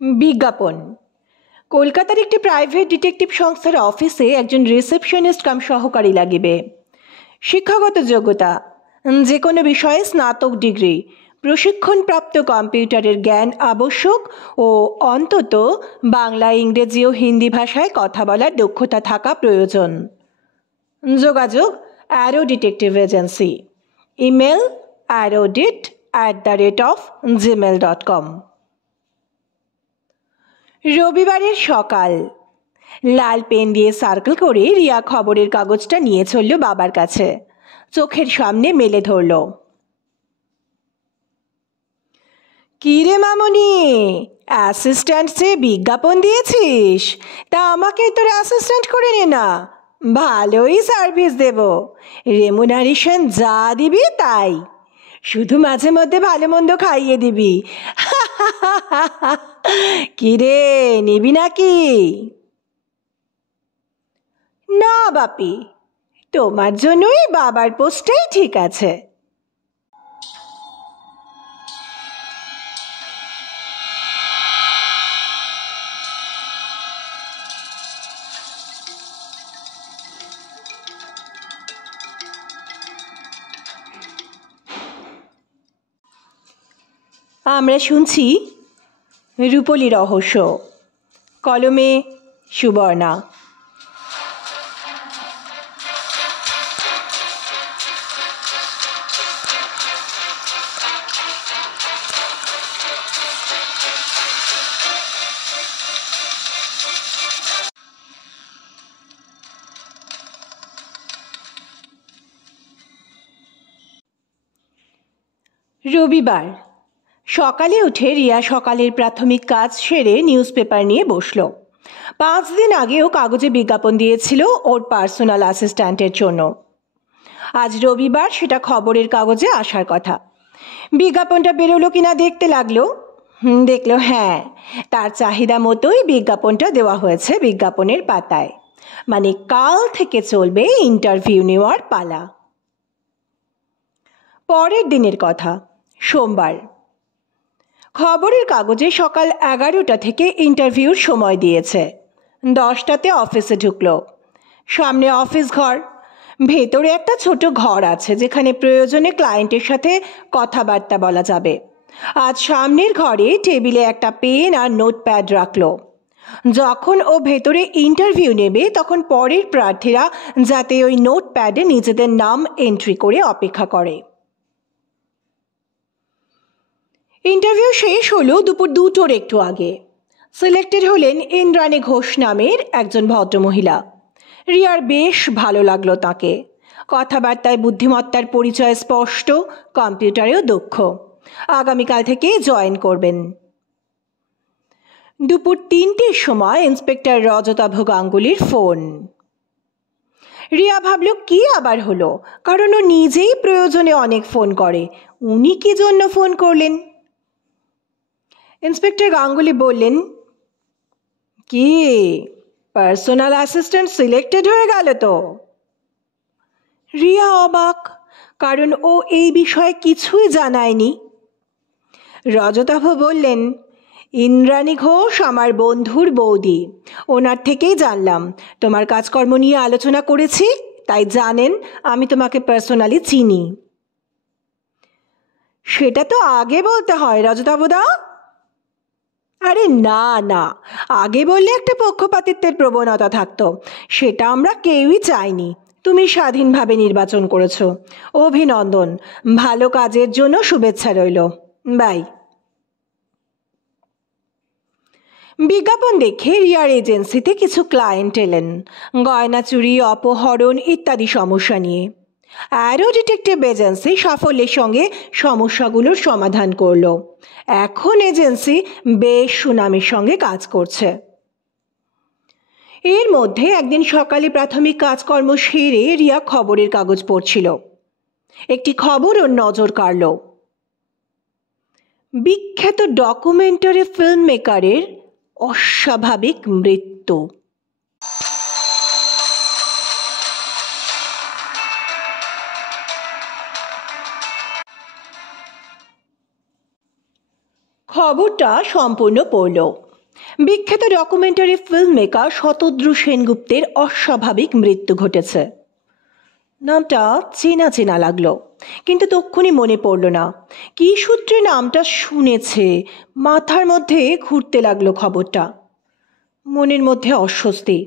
বিজ্ঞাপন। কলকাতার একটি প্রাইভেট ডিটেকটিভ সংস্থার অফিসে একজন রিসেপশনিস্ট কাম সহকারী লাগিবে। শিক্ষাগত যোগ্যতা যে কোনো বিষয়ে স্নাতক ডিগ্রি, প্রশিক্ষণপ্রাপ্ত কম্পিউটারের জ্ঞান আবশ্যক ও অন্তত বাংলা, ইংরেজি ও হিন্দি ভাষায় কথা বলার দক্ষতা থাকা প্রয়োজন। যোগাযোগ arrow detective agency, email arrodit@gmail.com। রবিবারের সকাল। লাল পেন দিয়ে সার্কেল করে রিয়া খবরের কাগজটা নিয়ে চলল বাবার কাছে। চোখের সামনে মেলে ধরল। কি রে মামনি, অ্যাসিস্ট্যান্ট চেয়ে বিজ্ঞাপন দিয়েছিস? তা আমাকে তোর অ্যাসিস্ট্যান্ট করে নে না, ভালোই সার্ভিস দেব। রেমুনারেশন যা দিবি তাই, শুধু মাঝে মধ্যে ভালো মন্দ খাইয়ে দিবি। কি রে, নিবি নাকি? না বাপি, তোমার জন্যই বাবার পোস্টটাই ঠিক আছে। আমরা শুনছি রূপলী রহস্য, কলমে সুবর্ণা। রবিবার সকালে উঠে রিয়া সকালের প্রাথমিক কাজ সেরে নিউজ পেপার নিয়ে বসল। 5 দিন আগেও কাগজে বিজ্ঞাপন দিয়েছিল ওর পার্সোনাল অ্যাসিস্ট্যান্টের জন্য। আজ রবিবার সেটা খবরের কাগজে আসার কথা। বিজ্ঞাপনটা বেরোলো কিনা দেখতে লাগলো। দেখলো হ্যাঁ, তার চাহিদা মতোই বিজ্ঞাপনটা দেওয়া হয়েছে বিজ্ঞাপনের পাতায়। মানে কাল থেকে চলবে ইন্টারভিউ নেওয়ার পালা। পরের দিনের কথা, সোমবার। খবরের কাগজে সকাল 11টা থেকে ইন্টারভিউর সময় দিয়েছে। 10টাতে অফিসে ঢুকলো। সামনে অফিস ঘর, ভেতরে একটা ছোট ঘর আছে যেখানে প্রয়োজনে ক্লায়েন্টের সাথে কথাবার্তা বলা যাবে। আজ সামনের ঘরে টেবিলে একটা পেন আর নোটপ্যাড রাখলো। যখন ও ভেতরে ইন্টারভিউ নেবে তখন পরের প্রার্থীরা যাতে ওই নোটপ্যাডে নিজেদের নাম এন্ট্রি করে অপেক্ষা করে। ইন্টারভিউ শেষ হলো দুপুর 2টোর একটু আগে। সিলেক্টেড হলেন ইন্দ্রাণী ঘোষ নামের একজন ভদ্রমহিলা। রিয়ার বেশ ভালো লাগলো তাকে। কথাবার্তায় বুদ্ধিমত্তার পরিচয় স্পষ্ট, কম্পিউটারেও দক্ষ। আগামীকাল থেকে জয়েন করবেন। দুপুর 3টের সময় ইন্সপেক্টর রজতাভ গাঙ্গুলির ফোন। রিয়া ভাবল কি আবার হলো, কারণ ও নিজেই প্রয়োজনে অনেক ফোন করে, উনি কি জন্য ফোন করলেন? ইন্সপেক্টর গাঙ্গুলি বললেন, কি পার্সোনাল অ্যাসিস্ট্যান্ট সিলেক্টেড হয়ে গেল তো? রিয়া অবাক, কারণ ও এই বিষয়ে কিছুই জানায়নি। রজতাভ বললেন, ইন্দ্রাণী ঘোষ আমার বন্ধুর বৌদি, ওনার থেকেই জানলাম। তোমার কাজকর্ম নিয়ে আলোচনা করেছি, তাই জানেন আমি তোমাকে পার্সোনালি চিনি। সেটা তো আগে বলতে হয় রজতাভদা। আরে না না, আগে বললে একটা পক্ষপাতিত্বের প্রবণতা থাকতো, সেটা আমরা কেউই চাইনি। তুমি স্বাধীনভাবে নির্বাচন করেছো, অভিনন্দন। ভালো কাজের জন্য শুভেচ্ছা রইল। বাই। বিজ্ঞাপন দেখে রিয়ার এজেন্সিতে কিছু ক্লায়েন্ট এলেন গয়না চুরি, অপহরণ ইত্যাদি সমস্যা নিয়ে। অ্যারো ডিটেকটিভ এজেন্সি সাফল্যের সঙ্গে সমস্যাগুলোর সমাধান করলো। এখন এজেন্সি বেশ সুনামের সঙ্গে কাজ করছে। এর মধ্যে একদিন সকালে প্রাথমিক কাজকর্ম সেরে রিয়া খবরের কাগজ পড়ছিল। একটি খবর ওর নজর কাড়ল। বিখ্যাত ডকুমেন্টারি ফিল্ম মেকারের অস্বাভাবিক মৃত্যু। খবরটা সম্পূর্ণ পড়ল। বিখ্যাত ডকুমেন্টারি ফিল্ম মেকার শতদ্রু সেনগুপ্তের অস্বাভাবিক মৃত্যু ঘটেছে। নামটা চেনা চেনা লাগলো, কিন্তু তক্ষুনি মনে পড়ল না কী সূত্রে নামটা শুনেছে। মাথার মধ্যে ঘুরতে লাগলো খবরটা। মনের মধ্যে অস্বস্তি।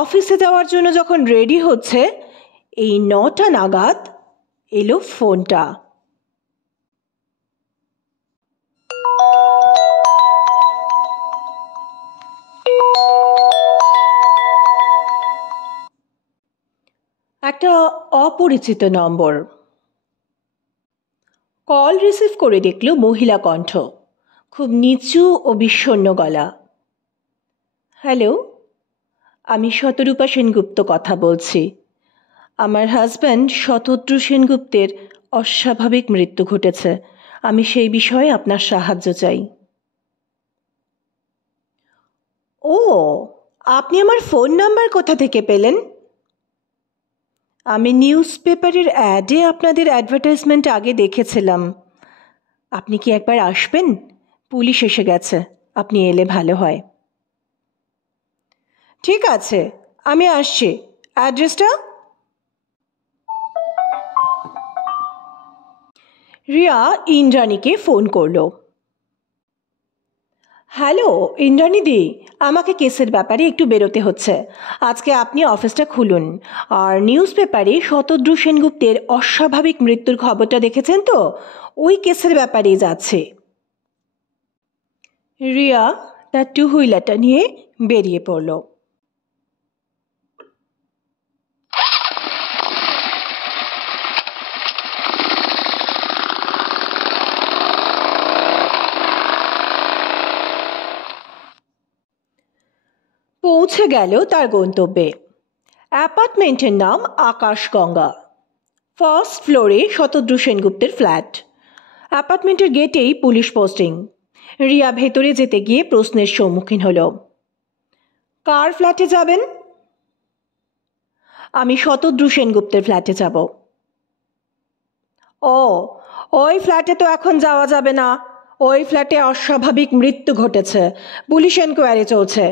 অফিসে যাওয়ার জন্য যখন রেডি হচ্ছে, এই 9টা নাগাদ এলো ফোনটা। একটা অপরিচিত নম্বর। কল রিসিভ করে দেখল মহিলা কণ্ঠ, খুব নিচু ও বিষণ্ণ গলা। হ্যালো, আমি শতরূপা সেনগুপ্ত কথা বলছি। আমার হাজব্যান্ড শতদ্রু সেনগুপ্তের অস্বাভাবিক মৃত্যু ঘটেছে। আমি সেই বিষয়ে আপনার সাহায্য চাই। ও, আপনি আমার ফোন নাম্বার কোথা থেকে পেলেন? আমি নিউজ পেপারের অ্যাডে আপনাদের অ্যাডভার্টাইজমেন্ট আগে দেখেছিলাম। আপনি কি একবার আসবেন? পুলিশ এসে গেছে, আপনি এলে ভালো হয়। ঠিক আছে, আমি আসছি। অ্যাড্রেসটা? রিয়া ইন্দ্রাণীকে ফোন করলো। হ্যালো ইন্দ্রাণীদি, আমাকে কেসের ব্যাপারে একটু বেরোতে হচ্ছে। আজকে আপনি অফিসটা খুলুন। আর নিউজ পেপারে শতদ্রু সেনগুপ্তের অস্বাভাবিক মৃত্যুর খবরটা দেখেছেন তো? ওই কেসের ব্যাপারেই যাচ্ছে। রিয়া তার টু হুইলারটা নিয়ে বেরিয়ে পড়ল। পৌঁছে গেল তার গন্তব্যে। অ্যাপার্টমেন্টের নাম আকাশগঙ্গা। ফার্স্ট ফ্লোরে শতদ্রু সেনগুপ্তের ফ্ল্যাট। অ্যাপার্টমেন্টের গেটেই পুলিশ পোস্টিং। রিয়া ভেতরে যেতে গিয়ে প্রশ্নের সম্মুখীন হল। কার ফ্ল্যাটে যাবেন? আমি শতদ্রু সেনগুপ্তের ফ্ল্যাটে যাব। ও, ওই ফ্ল্যাটে তো এখন যাওয়া যাবে না। ওই ফ্ল্যাটে অস্বাভাবিক মৃত্যু ঘটেছে, পুলিশ এনকোয়ারি চলছে।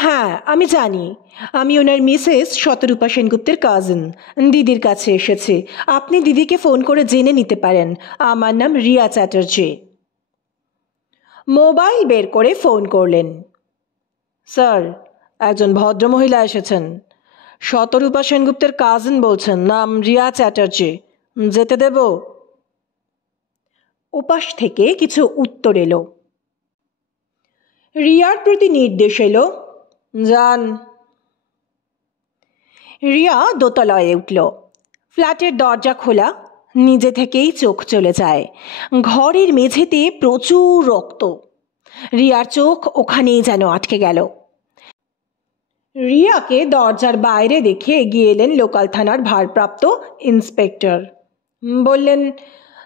হ্যাঁ আমি জানি। আমি ওনার মিসেস শতরূপা সেনগুপ্তের কাজিন। দিদির কাছে এসেছি। আপনি দিদিকে ফোন করে জেনে নিতে পারেন। আমার নাম রিয়া চ্যাটার্জি। মোবাইল বের করে ফোন করলেন। স্যার, একজন ভদ্রমহিলা এসেছেন। শতরূপা সেনগুপ্তের কাজিন বলছেন, নাম রিয়া চ্যাটার্জি। যেতে দেব? ওপাশ থেকে কিছু উত্তর এলো। রিয়ার প্রতি নির্দেশ এলো, যান। রিয়া দোতলায় উঠল। ফ্ল্যাটের দরজা খোলা, নিজে থেকেই চোখ চলে যায়। ঘরের মেঝেতে প্রচুর রক্ত। রিয়ার চোখ ওখানেই যেন আটকে গেল। রিয়াকে দরজার বাইরে দেখে এগিয়ে এলেন লোকাল থানার ভারপ্রাপ্ত ইন্সপেক্টর। বললেন,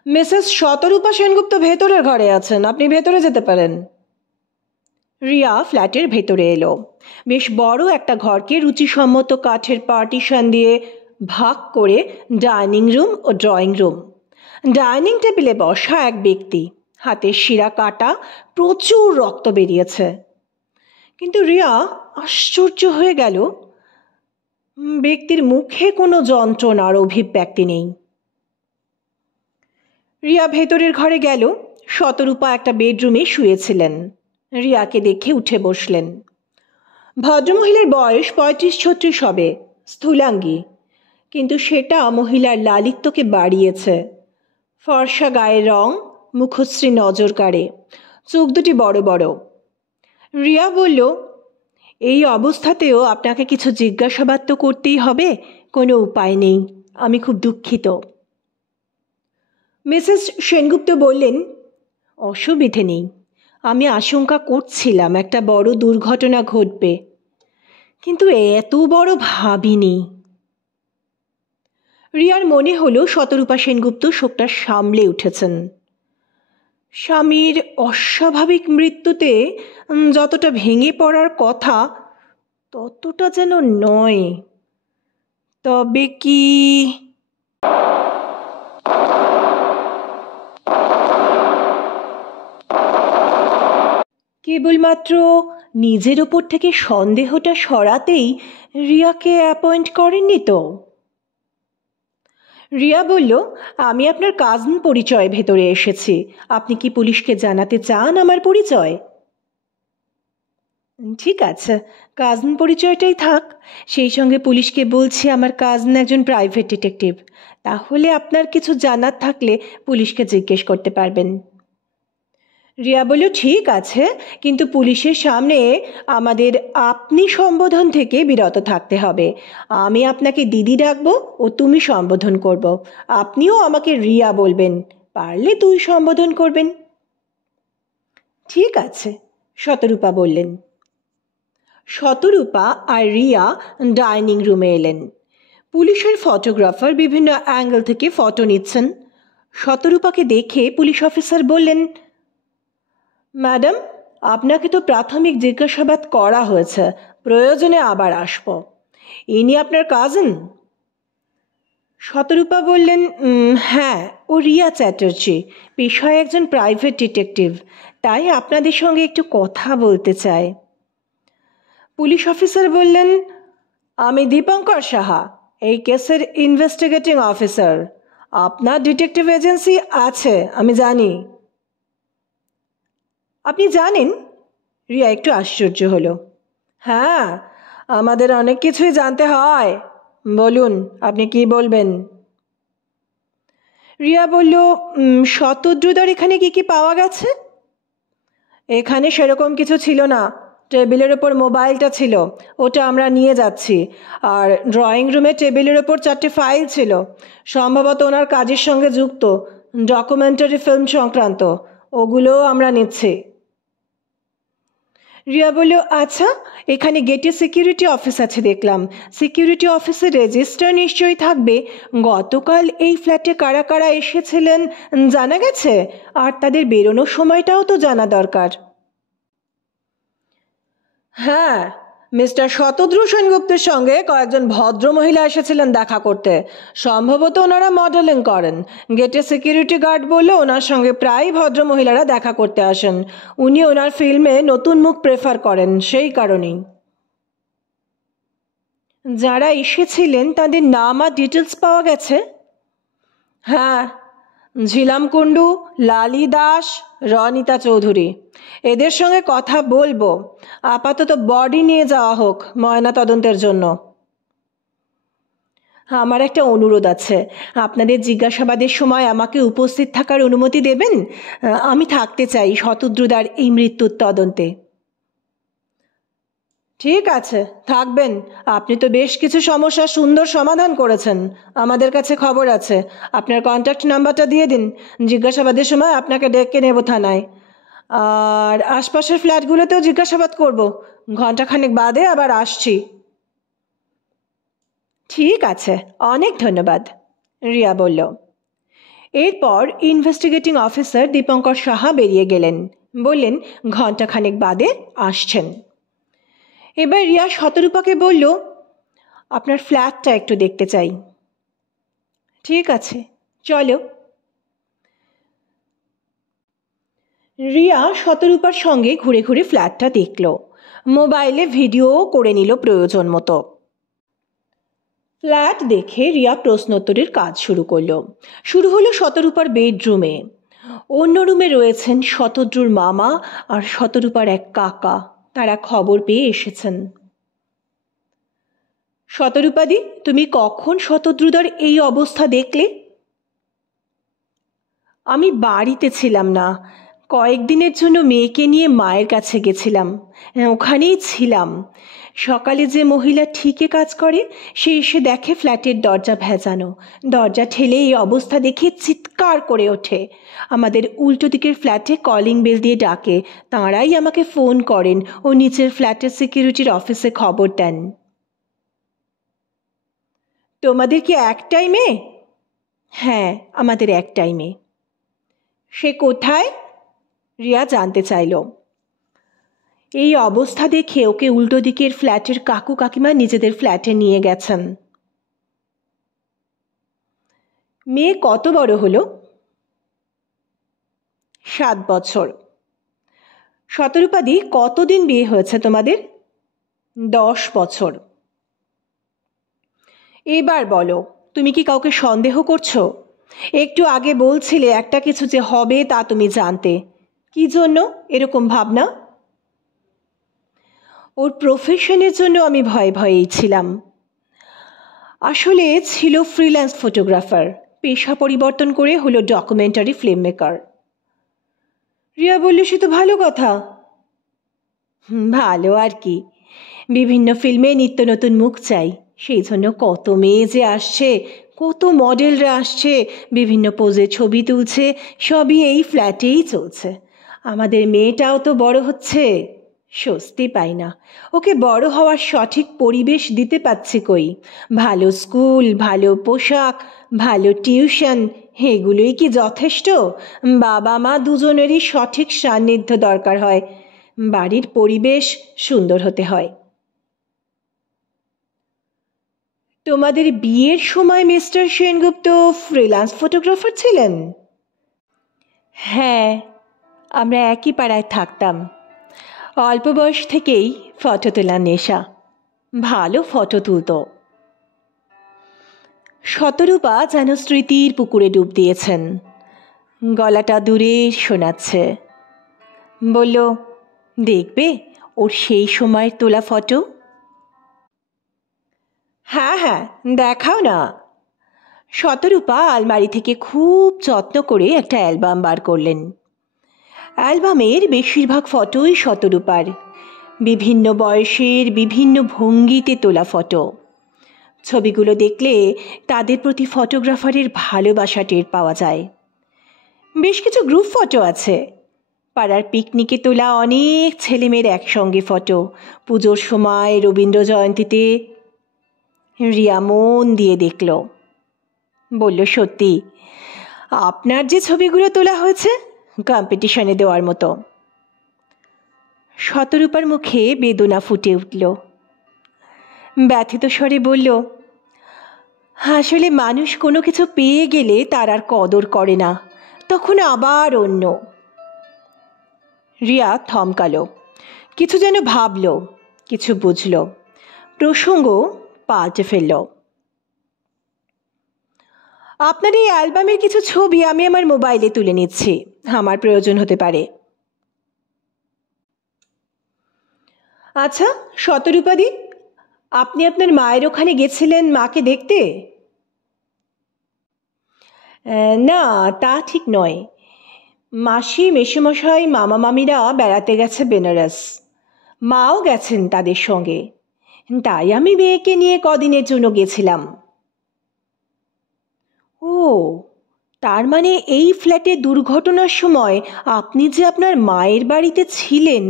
মিসেস শতরূপা সেনগুপ্ত ভেতরের ঘরে আছেন, আপনি ভেতরে যেতে পারেন। রিয়া ফ্ল্যাটের ভেতরে এলো। বেশ বড় একটা ঘরকে রুচিসম্মত কাঠের পার্টিশন দিয়ে ভাগ করে ডাইনিং রুম ও ড্রয়িং রুম। ডাইনিং টেবিলে বসা এক ব্যক্তি, হাতের শিরা কাটা, প্রচুর রক্ত বেরিয়েছে। কিন্তু রিয়া আশ্চর্য হয়ে গেল, ব্যক্তির মুখে কোনো যন্ত্রণার অভিব্যক্তি নেই। রিয়া ভেতরের ঘরে গেল। শতরূপা একটা বেডরুমে শুয়েছিলেন। রিয়াকে দেখে উঠে বসলেন। ভদ্রমহিলার বয়স 35-36 হবে, স্থূলাঙ্গী, কিন্তু সেটা মহিলার লালিত্যকে বাড়িয়েছে। ফর্সা গায়ের রং, মুখশ্রী নজর কাড়ে, চোখ দুটি বড় বড়। রিয়া বলল, এই অবস্থাতেও আপনাকে কিছু জিজ্ঞাসাবাদ তো করতেই হবে, কোনো উপায় নেই, আমি খুব দুঃখিত। মিসেস সেনগুপ্ত বললেন, অসুবিধে নেই, আমি আশঙ্কা করছিলাম একটা বড় দুর্ঘটনা ঘটবে, কিন্তু এত বড় ভাবিনি। রিয়ার মনে হলো শতরূপা সেনগুপ্ত শোকটা সামলে উঠেছেন। স্বামীর অস্বাভাবিক মৃত্যুতে যতটা ভেঙে পড়ার কথা ততটা যেন নয়। তবে কি? কেবলমাত্র নিজের ওপর থেকে সন্দেহটা সরাতেই রিয়াকে অ্যাপয়েন্ট করেননি তো? রিয়া বলল, আমি আপনার কাজিন পরিচয় ভেতরে এসেছি। আপনি কি পুলিশকে জানাতে চান আমার পরিচয়? ঠিক আছে, কাজিন পরিচয়টাই থাক। সেই সঙ্গে পুলিশকে বলছি আমার কাজিন একজন প্রাইভেট ডিটেকটিভ। তাহলে আপনার কিছু জানার থাকলে পুলিশকে জিজ্ঞেস করতে পারবেন। রিয়া বলল, ঠিক আছে, কিন্তু পুলিশের সামনে আমাদের আপনি সম্বোধন থেকে বিরত থাকতে হবে। আমি আপনাকে দিদি ডাকবো ও তুমি সম্বোধন করব। আপনিও আমাকে রিয়া বলবেন, পারলে তুই সম্বোধন করবেন। ঠিক আছে, শতরূপা বললেন। শতরূপা আর রিয়া ডাইনিং রুমে এলেন। পুলিশের ফটোগ্রাফার বিভিন্ন অ্যাঙ্গেল থেকে ফটো নিচ্ছেন। শতরূপাকে দেখে পুলিশ অফিসার বললেন, ম্যাডাম, আপনাকে তো প্রাথমিক জিজ্ঞাসাবাদ করা হয়েছে, প্রয়োজনে আবার আসব। ইনি আপনার কাজিন? শতরূপা বললেন, হ্যাঁ, ও রিয়া চ্যাটার্জি, পেশায় একজন প্রাইভেট ডিটেকটিভ, তাই আপনাদের সঙ্গে একটু কথা বলতে চায়। পুলিশ অফিসার বললেন, আমি দীপঙ্কর সাহা, এই কেসের ইনভেস্টিগেটিং অফিসার। আপনার ডিটেকটিভ এজেন্সি আছে আমি জানি। আপনি জানেন? রিয়া একটু আশ্চর্য হলো। হ্যাঁ, আমাদের অনেক কিছুই জানতে হয়। বলুন, আপনি কি বলবেন? রিয়া বলল, শতদ্রুদার এখানে কি কি পাওয়া গেছে? এখানে সেরকম কিছু ছিল না। টেবিলের ওপর মোবাইলটা ছিল, ওটা আমরা নিয়ে যাচ্ছি। আর ড্রয়িং রুমে টেবিলের ওপর 4টে ফাইল ছিল, সম্ভবত ওনার কাজের সঙ্গে যুক্ত, ডকুমেন্টারি ফিল্ম সংক্রান্ত। ওগুলোও আমরা নিচ্ছি। রিয়া বলল, আচ্ছা, এখানে গেটে সিকিউরিটি অফিস আছে দেখলাম। সিকিউরিটি অফিসের রেজিস্টার নিশ্চয়ই থাকবে। গতকাল এই ফ্ল্যাটে কারা কারা এসেছিলেন জানা গেছে? আর তাদের বেরোনোর সময়টাও তো জানা দরকার। হ্যাঁ, মিস্টার শতদ্রু সেনগুপ্তের সঙ্গে কয়েকজন ভদ্র মহিলা এসেছিলেন দেখা করতে। সম্ভবত ওনারা মডেলিং করেন। গেটে সিকিউরিটি গার্ড বললে ওনার সঙ্গে প্রায় ভদ্র মহিলারা দেখা করতে আসেন। উনি ওনার ফিল্মে নতুন মুখ প্রেফার করেন, সেই কারণেই। যারা এসেছিলেন তাদের নাম আর ডিটেলস পাওয়া গেছে? হ্যাঁ, ঝিলাম কুণ্ডু, লালি দাস, রনিতা চৌধুরী, এদের সঙ্গে কথা বলবো। আপাতত বডি নিয়ে যাওয়া হোক ময়না তদন্তের জন্য। আমার একটা অনুরোধ আছে, আপনাদের জিজ্ঞাসাবাদের সময় আমাকে উপস্থিত থাকার অনুমতি দেবেন? আমি থাকতে চাই শতদ্রুদার এই মৃত্যুর তদন্তে। ঠিক আছে, থাকবেন। আপনি তো বেশ কিছু সমস্যার সুন্দর সমাধান করেছেন। আমাদের কাছে খবর আছে। আপনার কন্ট্যাক্ট নাম্বারটা দিয়ে দিন, জিজ্ঞাসাবাদের সময় আপনাকে ডেকে নেব থানায়। আর আশপাশের ফ্ল্যাটগুলোতেও জিজ্ঞাসাবাদ করব। ঘণ্টাখানেক বাদে আবার আসছি। ঠিক আছে, অনেক ধন্যবাদ, রিয়া বলল। এরপর ইনভেস্টিগেটিং অফিসার দীপঙ্কর সাহা বেরিয়ে গেলেন, বললেন ঘণ্টাখানেক বাদে আসছেন। এবার রিয়া শতরূপাকে বলল, আপনার ফ্ল্যাটটা একটু দেখতে চাই। ঠিক আছে, চলো। রিয়া শতরূপার সঙ্গে ঘুরে ঘুরে ফ্ল্যাটটা দেখল, মোবাইলে ভিডিও করে নিল প্রয়োজন মতো। ফ্ল্যাট দেখে রিয়া প্রশ্নোত্তরের কাজ শুরু করলো। শুরু হলো শতরূপার বেডরুমে। অন্য রুমে রয়েছেন শতদ্রুর মামা আর শতরূপার এক কাকা। তারা খবর পেয়ে এসেছেন। শতরূপাদি, তুমি কখন শতদ্রুদার এই অবস্থা দেখলে? আমি বাড়িতে ছিলাম না, কয়েকদিনের জন্য মেয়েকে নিয়ে মায়ের কাছে গেছিলাম, ওখানেই ছিলাম। সকালে যে মহিলা ঠিকে কাজ করে সে এসে দেখে ফ্ল্যাটের দরজা ভেজানো। দরজা ঠেলে এই অবস্থা দেখে চিৎকার করে ওঠে। আমাদের উল্টো দিকের ফ্ল্যাটে কলিং বেল দিয়ে ডাকে। তাঁরাই আমাকে ফোন করেন ও নিচের ফ্ল্যাটের সিকিউরিটির অফিসে খবর দেন। তোমাদের কি একটাই মেয়ে? হ্যাঁ, আমাদের একটাই মেয়ে। সে কোথায়? রিয়া জানতে চাইল। এই অবস্থা দেখে ওকে উল্টো দিকের ফ্ল্যাটের কাকু কাকিমা নিজেদের ফ্ল্যাটে নিয়ে গেছেন। মেয়ে কত বড় হলো? 7 বছর। শতরূপাদি, কতদিন বিয়ে হয়েছে তোমাদের? 10 বছর। এবার বলো, তুমি কি কাউকে সন্দেহ করছো? একটু আগে বলছিলে একটা কিছু যে হবে তা তুমি জানতে। কি জন্য এরকম ভাবনা? ওর প্রফেশনের জন্য আমি ভয়ে ভয়েই ছিলাম। আসলে ছিল ফ্রিল্যান্স ফটোগ্রাফার, পেশা পরিবর্তন করে হলো ডকুমেন্টারি ফিল্ম মেকার। রিয়া বলল, সে তো ভালো কথা। ভালো আর কি, বিভিন্ন ফিল্মে নিত্য নতুন মুখ চাই, সেই জন্য কত মেয়ে যে আসছে, কত মডেলরা আসছে, বিভিন্ন পোজে ছবি তুলছে, সবই এই ফ্ল্যাটেই চলছে। আমাদের মেয়েটাও তো বড় হচ্ছে, স্বস্তি পাই না। ওকে বড় হওয়ার সঠিক পরিবেশ দিতে পারছি কই? ভালো স্কুল, ভালো পোশাক, ভালো টিউশন, এগুলোই কি যথেষ্ট? বাবা মা দুজনেরই সঠিক সান্নিধ্য দরকার হয়। বাড়ির পরিবেশ সুন্দর হতে হয়। তোমাদের বিয়ের সময় মিস্টার সেনগুপ্ত ফ্রিল্যান্স ফটোগ্রাফার ছিলেন? হ্যাঁ, আমরা একই পাড়ায় থাকতাম। অল্প বয়স থেকেই ফটো তোলার নেশা, ভালো ফটো তুলত। শতরূপা যেন স্মৃতির পুকুরে ডুব দিয়েছেন, গলাটা দূরে শোনাচ্ছে। বলল, দেখবে ওর সেই সময়ের তোলা ফটো? হ্যাঁ হ্যাঁ, দেখাও না। শতরূপা আলমারি থেকে খুব যত্ন করে একটা অ্যালবাম বার করলেন। অ্যালবামের বেশিরভাগ ফটোই শতরূপার, বিভিন্ন বয়সের বিভিন্ন ভঙ্গিতে তোলা ফটো। ছবিগুলো দেখলে তাদের প্রতি ফটোগ্রাফারের ভালোবাসা টের পাওয়া যায়। বেশ কিছু গ্রুপ ফটো আছে, পাড়ার পিকনিকে তোলা অনেক ছেলেমেয়ের একসঙ্গে ফটো, পুজোর সময়, রবীন্দ্র জয়ন্তীতে। রিয়া মন দিয়ে দেখল, বলল, সত্যি আপনার যে ছবিগুলো তোলা হয়েছে কম্পিটিশনে দেওয়ার মতো। শতরূপার মুখে বেদনা ফুটে উঠল। ব্যথিত স্বরে বলল, আসলে মানুষ কোনো কিছু পেয়ে গেলে তার আর কদর করে না, তখন আবার অন্য। রিয়া থমকালো, কিছু যেন ভাবল, কিছু বুঝল, প্রসঙ্গ পাল্টে ফেলল। আপনার এই অ্যালবামের কিছু ছবি আমি আমার মোবাইলে তুলে নিচ্ছি, আমার প্রয়োজন হতে পারে। আচ্ছা শতরূপাদি, আপনি আপনার মায়ের ওখানে গেছিলেন মাকে দেখতে? না, তা ঠিক নয়। মাসি, মেসোমশাই, মামা মামিরা বেড়াতে গেছে বেনারস, মাও গেছেন তাদের সঙ্গে, তাই আমি মেয়েকে নিয়ে কদিনের জন্য গেছিলাম। ও, তার মানে এই ফ্ল্যাটে দুর্ঘটনার সময় আপনি যে আপনার মায়ের বাড়িতে ছিলেন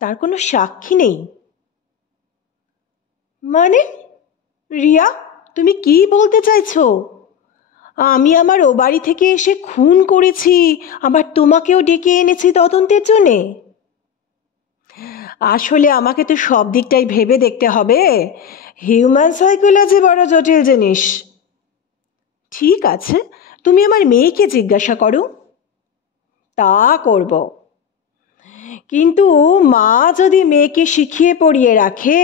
তার কোনো সাক্ষী নেই? মানে রিয়া, তুমি কি বলতে চাইছো? আমি আমার ও বাড়ি থেকে এসে খুন করেছি, আবার তোমাকেও ডেকে এনেছি তদন্তের জন্যে? আসলে আমাকে তো সব দিকটাই ভেবে দেখতে হবে, হিউম্যান সাইকোলজি বড় জটিল জিনিস। ঠিক আছে, তুমি আমার মেয়েকে জিজ্ঞাসা করো। তা করব, কিন্তু মা যদি মেয়েকে শিখিয়ে পড়িয়ে রাখে,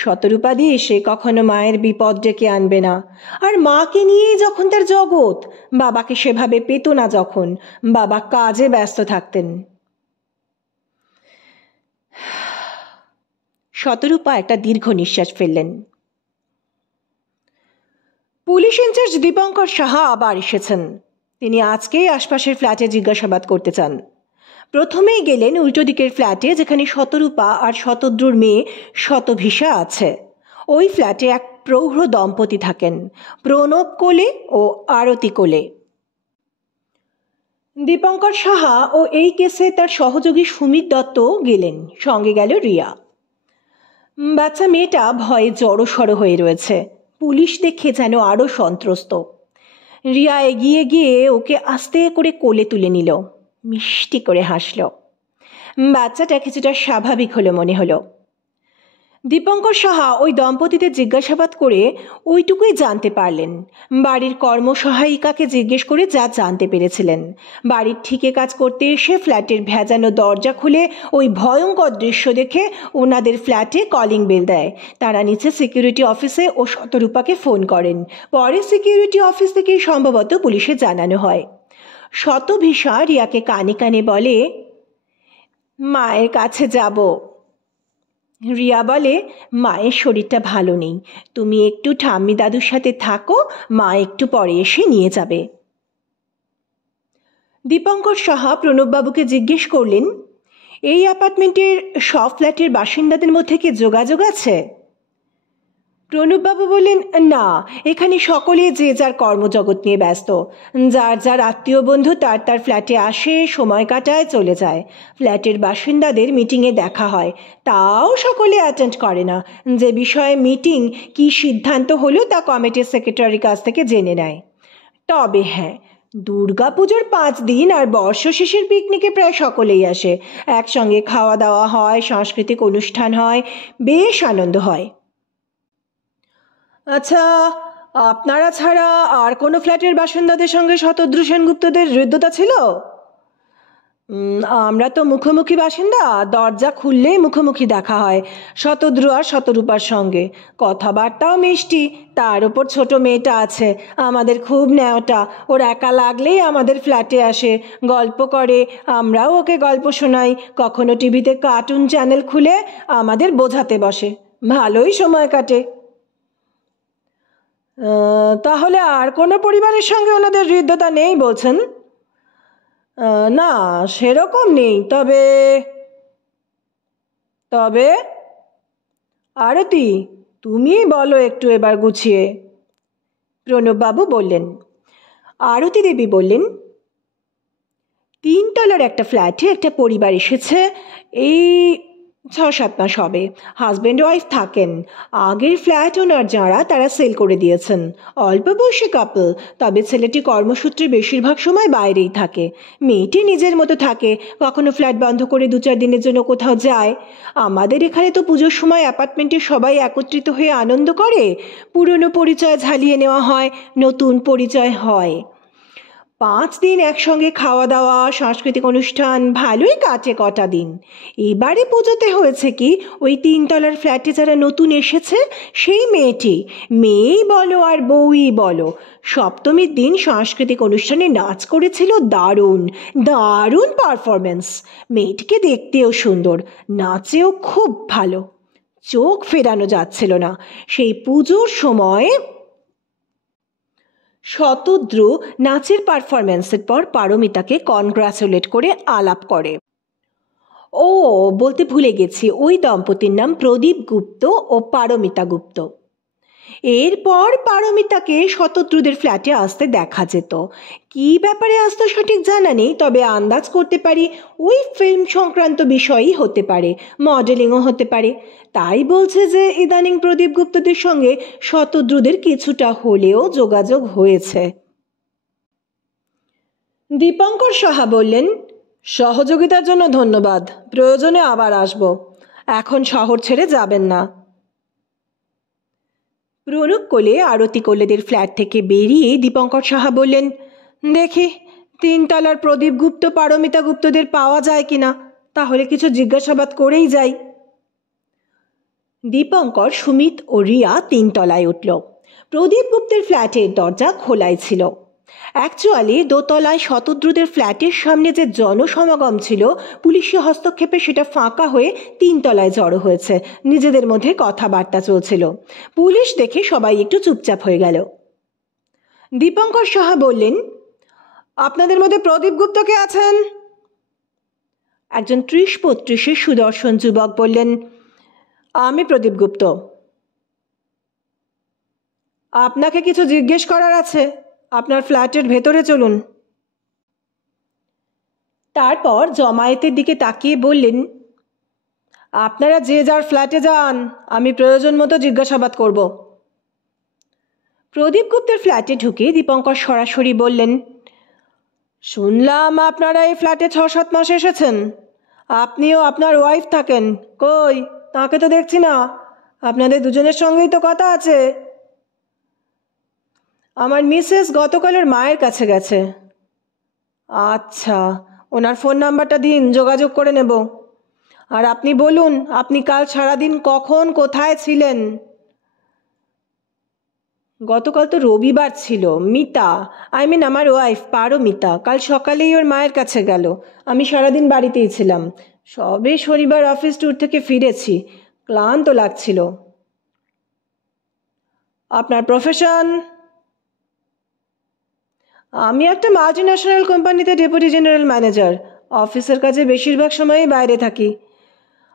শতরূপাদি সে কখনো মায়ের বিপদ ডেকে আনবে না। আর মাকে নিয়েই যখন তার জগৎ, বাবাকে সেভাবে পেত না যখন, বাবা কাজে ব্যস্ত থাকতেন। শতরূপা একটা দীর্ঘ নিঃশ্বাস ফেললেন। পুলিশ ইনচার্জ দীপঙ্কর সাহা আবার এসেছেন। তিনি আজকেই আশপাশের ফ্ল্যাটে জিজ্ঞাসাবাদ করতে চান। প্রথমেই গেলেন উল্টো দিকের ফ্ল্যাটে, যেখানে শতরূপা আর শতদ্রুর মেয়ে শতভিসা আছে। ওই ফ্ল্যাটে এক প্রৌঢ় দম্পতি থাকেন, প্রণব কোলে ও আরতি কোলে। দীপঙ্কর সাহা ও এই কেসে তার সহযোগী সুমিত দত্ত গেলেন, সঙ্গে গেল রিয়া। বাচ্চা মেয়েটা ভয়ে জড়সড় হয়ে রয়েছে, পুলিশ দেখে যেন আরও সন্ত্রস্ত। রিয়া এগিয়ে গিয়ে ওকে আস্তে করে কোলে তুলে নিল, মিষ্টি করে হাসল। বাচ্চাটা কিছুটা স্বাভাবিক হলো মনে হলো। দীপঙ্কর সাহা ওই দম্পতিদের জিজ্ঞাসাবাদ করে ওইটুকুই জানতে পারলেন। বাড়ির কর্মসহায়িকাকে জিজ্ঞেস করে যা জানতে পেরেছিলেন, বাড়ির ঠিকে কাজ করতে এসে ফ্ল্যাটের ভেজানো দরজা খুলে ওই ভয়ঙ্কর দৃশ্য দেখে ওনাদের ফ্ল্যাটে কলিং বেল দেয়। তারা নিচে সিকিউরিটি অফিসে ও শতরূপাকে ফোন করেন। পরে সিকিউরিটি অফিস থেকেই সম্ভবত পুলিশে জানানো হয়। শতভিসা রিয়াকে কানে কানে বলে, মায়ের কাছে যাব। রিয়া বলে, মায়ের শরীরটা ভালো নেই, তুমি একটু ঠাম্মি দাদুর সাথে থাকো, মা একটু পরে এসে নিয়ে যাবে। দীপঙ্কর সাহা প্রণববাবুকে জিজ্ঞেস করলেন, এই অ্যাপার্টমেন্টের সব ফ্ল্যাটের বাসিন্দাদের মধ্যে কি যোগাযোগ আছে? প্রণববাবু বললেন, না, এখানে সকলে যে যার কর্মজগৎ নিয়ে ব্যস্ত। যার যার আত্মীয় বন্ধু তার তার ফ্ল্যাটে আসে, সময় কাটায়, চলে যায়। ফ্ল্যাটের বাসিন্দাদের মিটিংয়ে দেখা হয়, তাও সকলে অ্যাটেন্ড করে না। যে বিষয়ে মিটিং কি সিদ্ধান্ত হলো তা কমিটির সেক্রেটারির কাছ থেকে জেনে নেয়। তবে হ্যাঁ, দুর্গাপুজোর 5 দিন আর বর্ষশেষের পিকনিকে প্রায় সকলেই আসে। একসঙ্গে খাওয়া দাওয়া হয়, সাংস্কৃতিক অনুষ্ঠান হয়, বেশ আনন্দ হয়। আচ্ছা, আপনারা ছাড়া আর কোনো ফ্ল্যাটের বাসিন্দাদের সঙ্গে শতদ্রু সেনগুপ্তদের হৃদ্যতা ছিল? আমরা তো মুখোমুখি বাসিন্দা, দরজা খুললেই মুখোমুখি দেখা হয় শতদ্রু আর শতরূপার সঙ্গে। কথাবার্তাও মিষ্টি, তার উপর ছোট মেয়েটা আছে, আমাদের খুব ন্যাওটা। ওর একা লাগলেই আমাদের ফ্ল্যাটে আসে, গল্প করে, আমরাও ওকে গল্প শোনাই। কখনো টিভিতে কার্টুন চ্যানেল খুলে আমাদের বোঝাতে বসে, ভালোই সময় কাটে। তাহলে আর কোনো পরিবারের সঙ্গে ওনাদের হৃদ্যতা নেই বলছেন? না, সেরকম নেই। তবে তবে আরতি, তুমি বলো একটু এবার গুছিয়ে। প্রণববাবু বললেন। আরতি দেবী বললেন, 3 তলার একটা ফ্ল্যাটে একটা পরিবার এসেছে, এই 6-7 মাস হবে। হাজব্যান্ড ওয়াইফ থাকেন। আগের ফ্ল্যাট ওনার যারা, তারা সেল করে দিয়েছেন। অল্প বয়সী কাপল, তবে ছেলেটি কর্মসূত্রে বেশিরভাগ সময় বাইরেই থাকে। মেয়েটি নিজের মতো থাকে, কখনো ফ্ল্যাট বন্ধ করে 2-4 দিনের জন্য কোথাও যায়। আমাদের এখানে তো পুজোর সময় অ্যাপার্টমেন্টে সবাই একত্রিত হয়ে আনন্দ করে, পুরনো পরিচয় ঝালিয়ে নেওয়া হয়, নতুন পরিচয় হয়। 5 দিন একসঙ্গে খাওয়া দাওয়া, সাংস্কৃতিক অনুষ্ঠান, ভালোই কাটে কটা দিন। এবারে পুজোতে হয়েছে কি, ওই 3 তলার ফ্ল্যাটে যারা নতুন এসেছে, সেই মেয়েই বলো আর বউই বলো, সপ্তমীর দিন সাংস্কৃতিক অনুষ্ঠানে নাচ করেছিল। দারুণ দারুণ পারফরমেন্স। মেয়েটিকে দেখতেও সুন্দর, নাচেও খুব ভালো, চোখ ফেরানো যাচ্ছিল না। সেই পুজোর সময় শতদ্রু নাচের পারফরম্যান্সের পর পারমিতাকে কনগ্রাচুলেট করে আলাপ করে। ও, বলতে ভুলে গেছি, ওই দম্পতির নাম প্রদীপ গুপ্ত ও পারমিতা গুপ্ত। এরপর পারমিতাকে শতদ্রুদের ফ্ল্যাটে আসতে দেখা যেত। কি ব্যাপারে আসতো সঠিক জানা নেই, তবে আন্দাজ করতে পারি ওই ফিল্ম সংক্রান্ত বিষয়ই হতে পারে, মডেলিংও হতে পারে। তাই বলছে যে ইদানিং প্রদীপ গুপ্তদের সঙ্গে শতদ্রুদের কিছুটা হলেও যোগাযোগ হয়েছে। দীপঙ্কর সাহা বললেন, সহযোগিতার জন্য ধন্যবাদ, প্রয়োজনে আবার আসব, এখন শহর ছেড়ে যাবেন না। প্রণব কোলে আরতি কোলেদের ফ্ল্যাট থেকে বেরিয়ে দীপঙ্কর সাহা বললেন, দেখি 3 তলার প্রদীপ গুপ্ত পারমিতা গুপ্তদের পাওয়া যায় কিনা, তাহলে কিছু জিজ্ঞাসাবাদ করেই যাই। দীপঙ্কর, সুমিত ও রিয়া 3 তলায় উঠল। প্রদীপ গুপ্তের ফ্ল্যাটের দরজা খোলাই ছিল। অ্যাকচুয়ালি দোতলায় শতদ্রুদের ফ্ল্যাটের সামনে যে জনসমাগম ছিল, পুলিশি হস্তক্ষেপে সেটা ফাঁকা হয়ে 3 তলায় জড়ো হয়েছে। নিজেদের মধ্যে কথাবার্তা চলছিল। পুলিশ দেখে সবাই একটু চুপচাপ হয়ে গেল। দীপঙ্কর সাহা বললেন, আপনাদের মধ্যে প্রদীপ গুপ্ত কে আছেন? একজন 30-35 সুদর্শন যুবক বললেন, আমি প্রদীপ গুপ্ত। আপনাকে কিছু জিজ্ঞেস করার আছে, আপনার ফ্ল্যাটের ভেতরে চলুন। তারপর জমায়েতের দিকে তাকিয়ে বললেন, আপনারা যে যার ফ্ল্যাটে যান, আমি প্রয়োজন মতো জিজ্ঞাসাবাদ করব। প্রদীপ গুপ্তের ফ্ল্যাটে ঢুকে দীপঙ্কর সরাসরি বললেন, শুনলাম আপনারা এই ফ্ল্যাটে 6-7 মাস এসেছেন। আপনিও আপনার ওয়াইফ থাকেন, কই তাকে তো দেখছি না। আপনাদের দুজনের সঙ্গেই তো কথা আছে। আমার মিসেস গতকাল ওর মায়ের কাছে গেছে। আচ্ছা, ওনার ফোন নাম্বারটা দিন, যোগাযোগ করে নেব। আর আপনি বলুন, আপনি কাল সারাদিন কখন কোথায় ছিলেন? গতকাল তো রবিবার ছিল। মিতা, আমার ওয়াইফ পারমিতা কাল সকালেই ওর মায়ের কাছে গেল। আমি সারাদিন বাড়িতেই ছিলাম। সবে শনিবার অফিস ট্যুর থেকে ফিরেছি, ক্লান্ত লাগছিল। আপনার প্রফেশন? আমি একটা মাল্টি ন্যাশনাল কোম্পানিতে ডেপুটি জেনারেল ম্যানেজার। অফিসের কাজে বেশিরভাগ সময়ই বাইরে থাকি।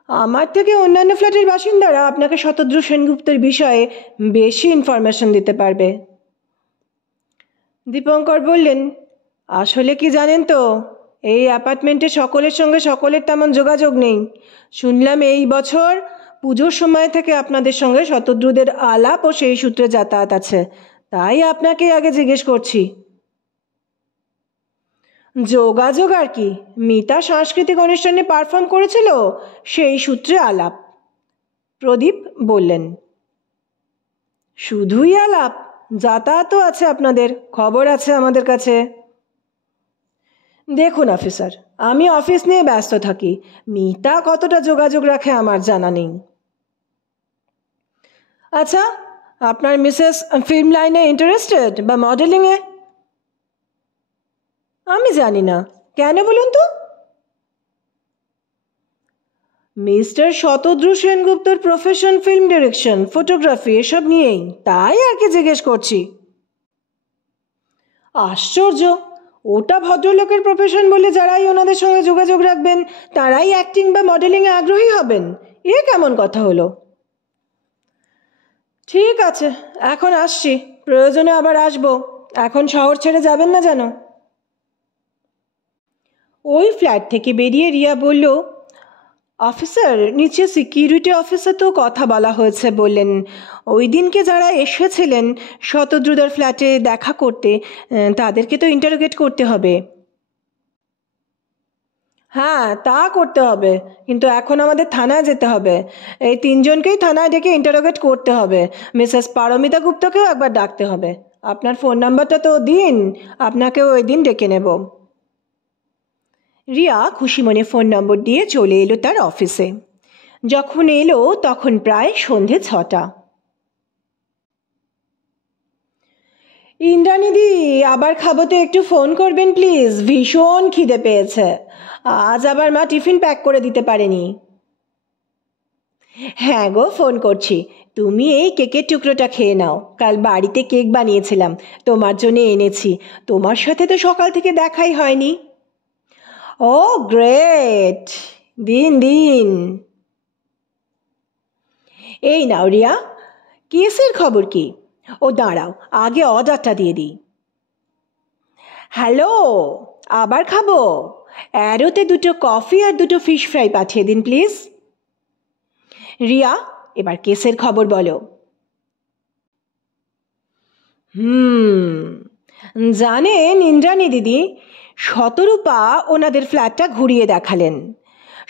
আমার থেকে অন্যান্য ফ্ল্যাটের বাসিন্দারা আপনাকে শতদ্রু সেনগুপ্তের বিষয়ে বেশি ইনফরমেশন দিতে পারবে। দীপঙ্কর বললেন, আসলে কি জানেন তো, এই অ্যাপার্টমেন্টে সকলের সঙ্গে সকলের তেমন যোগাযোগ নেই। শুনলাম এই বছর পুজোর সময় থেকে আপনাদের সঙ্গে শতদ্রুদের আলাপ ও সেই সূত্রে যাতায়াত আছে, তাই আপনাকে আগে জিজ্ঞেস করছি। যোগাযোগ আর কি, মিতা সাংস্কৃতিক অনুষ্ঠানে পারফর্ম করেছিল, সেই সূত্রে আলাপ। প্রদীপ বললেন, শুধুই আলাপ? যাতায়াতও আছে আপনাদের, খবর আছে আমাদের কাছে। দেখুন অফিসার, আমি অফিস নিয়ে ব্যস্ত থাকি, মিতা কতটা যোগাযোগ রাখে আমার জানা নেই। আচ্ছা, আপনার মিসেস ফিল্ম লাইনে ইন্টারেস্টেড বা মডেলিংয়ে? আমি জানি না, কেন বলুন তো? মিস্টার শতদ্রু সেনগুপ্তর প্রফেশন ফিল্ম ডিরেকশন, ফটোগ্রাফি এসব নিয়েই, তাই আর কি জিজ্ঞেস করছি। আশ্চর্য, ওটা ভদ্রলোকের প্রফেশন বলে যারাই ওনাদের সঙ্গে যোগাযোগ রাখবেন তারাই অ্যাক্টিং বা মডেলিংয়ে আগ্রহী হবেন, এ কেমন কথা হলো? ঠিক আছে, এখন আসছি, প্রয়োজনে আবার আসবো। এখন শহর ছেড়ে যাবেন না যেন। ওই ফ্ল্যাট থেকে বেরিয়ে রিয়া বলল, অফিসার, নিচে সিকিউরিটি অফিসার তো কথা বলা হয়েছে বললেন। ওই দিনকে যারা এসেছিলেন শতদ্রুদার ফ্ল্যাটে দেখা করতে, তাদেরকে তো ইন্টারোগেট করতে হবে। হ্যাঁ, তা করতে হবে, কিন্তু এখন আমাদের থানায় যেতে হবে। এই তিনজনকেই থানায় ডেকে ইন্টারোগেট করতে হবে। মিসেস পারমিতা গুপ্তকেও একবার ডাকতে হবে। আপনার ফোন নাম্বারটা তো দিন, আপনাকেও ওই দিন ডেকে নেব। রিয়া খুশি মনে ফোন নম্বর দিয়ে চলে এলো তার অফিসে। যখন এলো তখন প্রায় সন্ধে 6টা। ইন্দ্রাণীদি, আবার খাবো তো একটু ফোন করবেন প্লিজ, ভীষণ খিদে পেয়েছে। আজ আবার মা টিফিন প্যাক করে দিতে পারেনি। হ্যাঁ গো, ফোন করছি। তুমি এই কেকের টুকরোটা খেয়ে নাও, কাল বাড়িতে কেক বানিয়েছিলাম, তোমার জন্য এনেছি। তোমার সাথে তো সকাল থেকে দেখাই হয়নি। ও গ্রেট, দিন দিন। এই নাও রিয়া, কেসের খবর কি? ও দাঁড়াও, আগে অর্ডারটা দিয়ে দিই। হ্যালো, আবার খাবো? অ্যারোতে 2টো কফি আর 2টো ফিশ ফ্রাই পাঠিয়ে দিন প্লিজ। রিয়া, এবার কেসের খবর বলো। জানেন ইন্দ্রাণী দিদি, শতরূপা ওনাদের ফ্ল্যাটটা ঘুরিয়ে দেখালেন।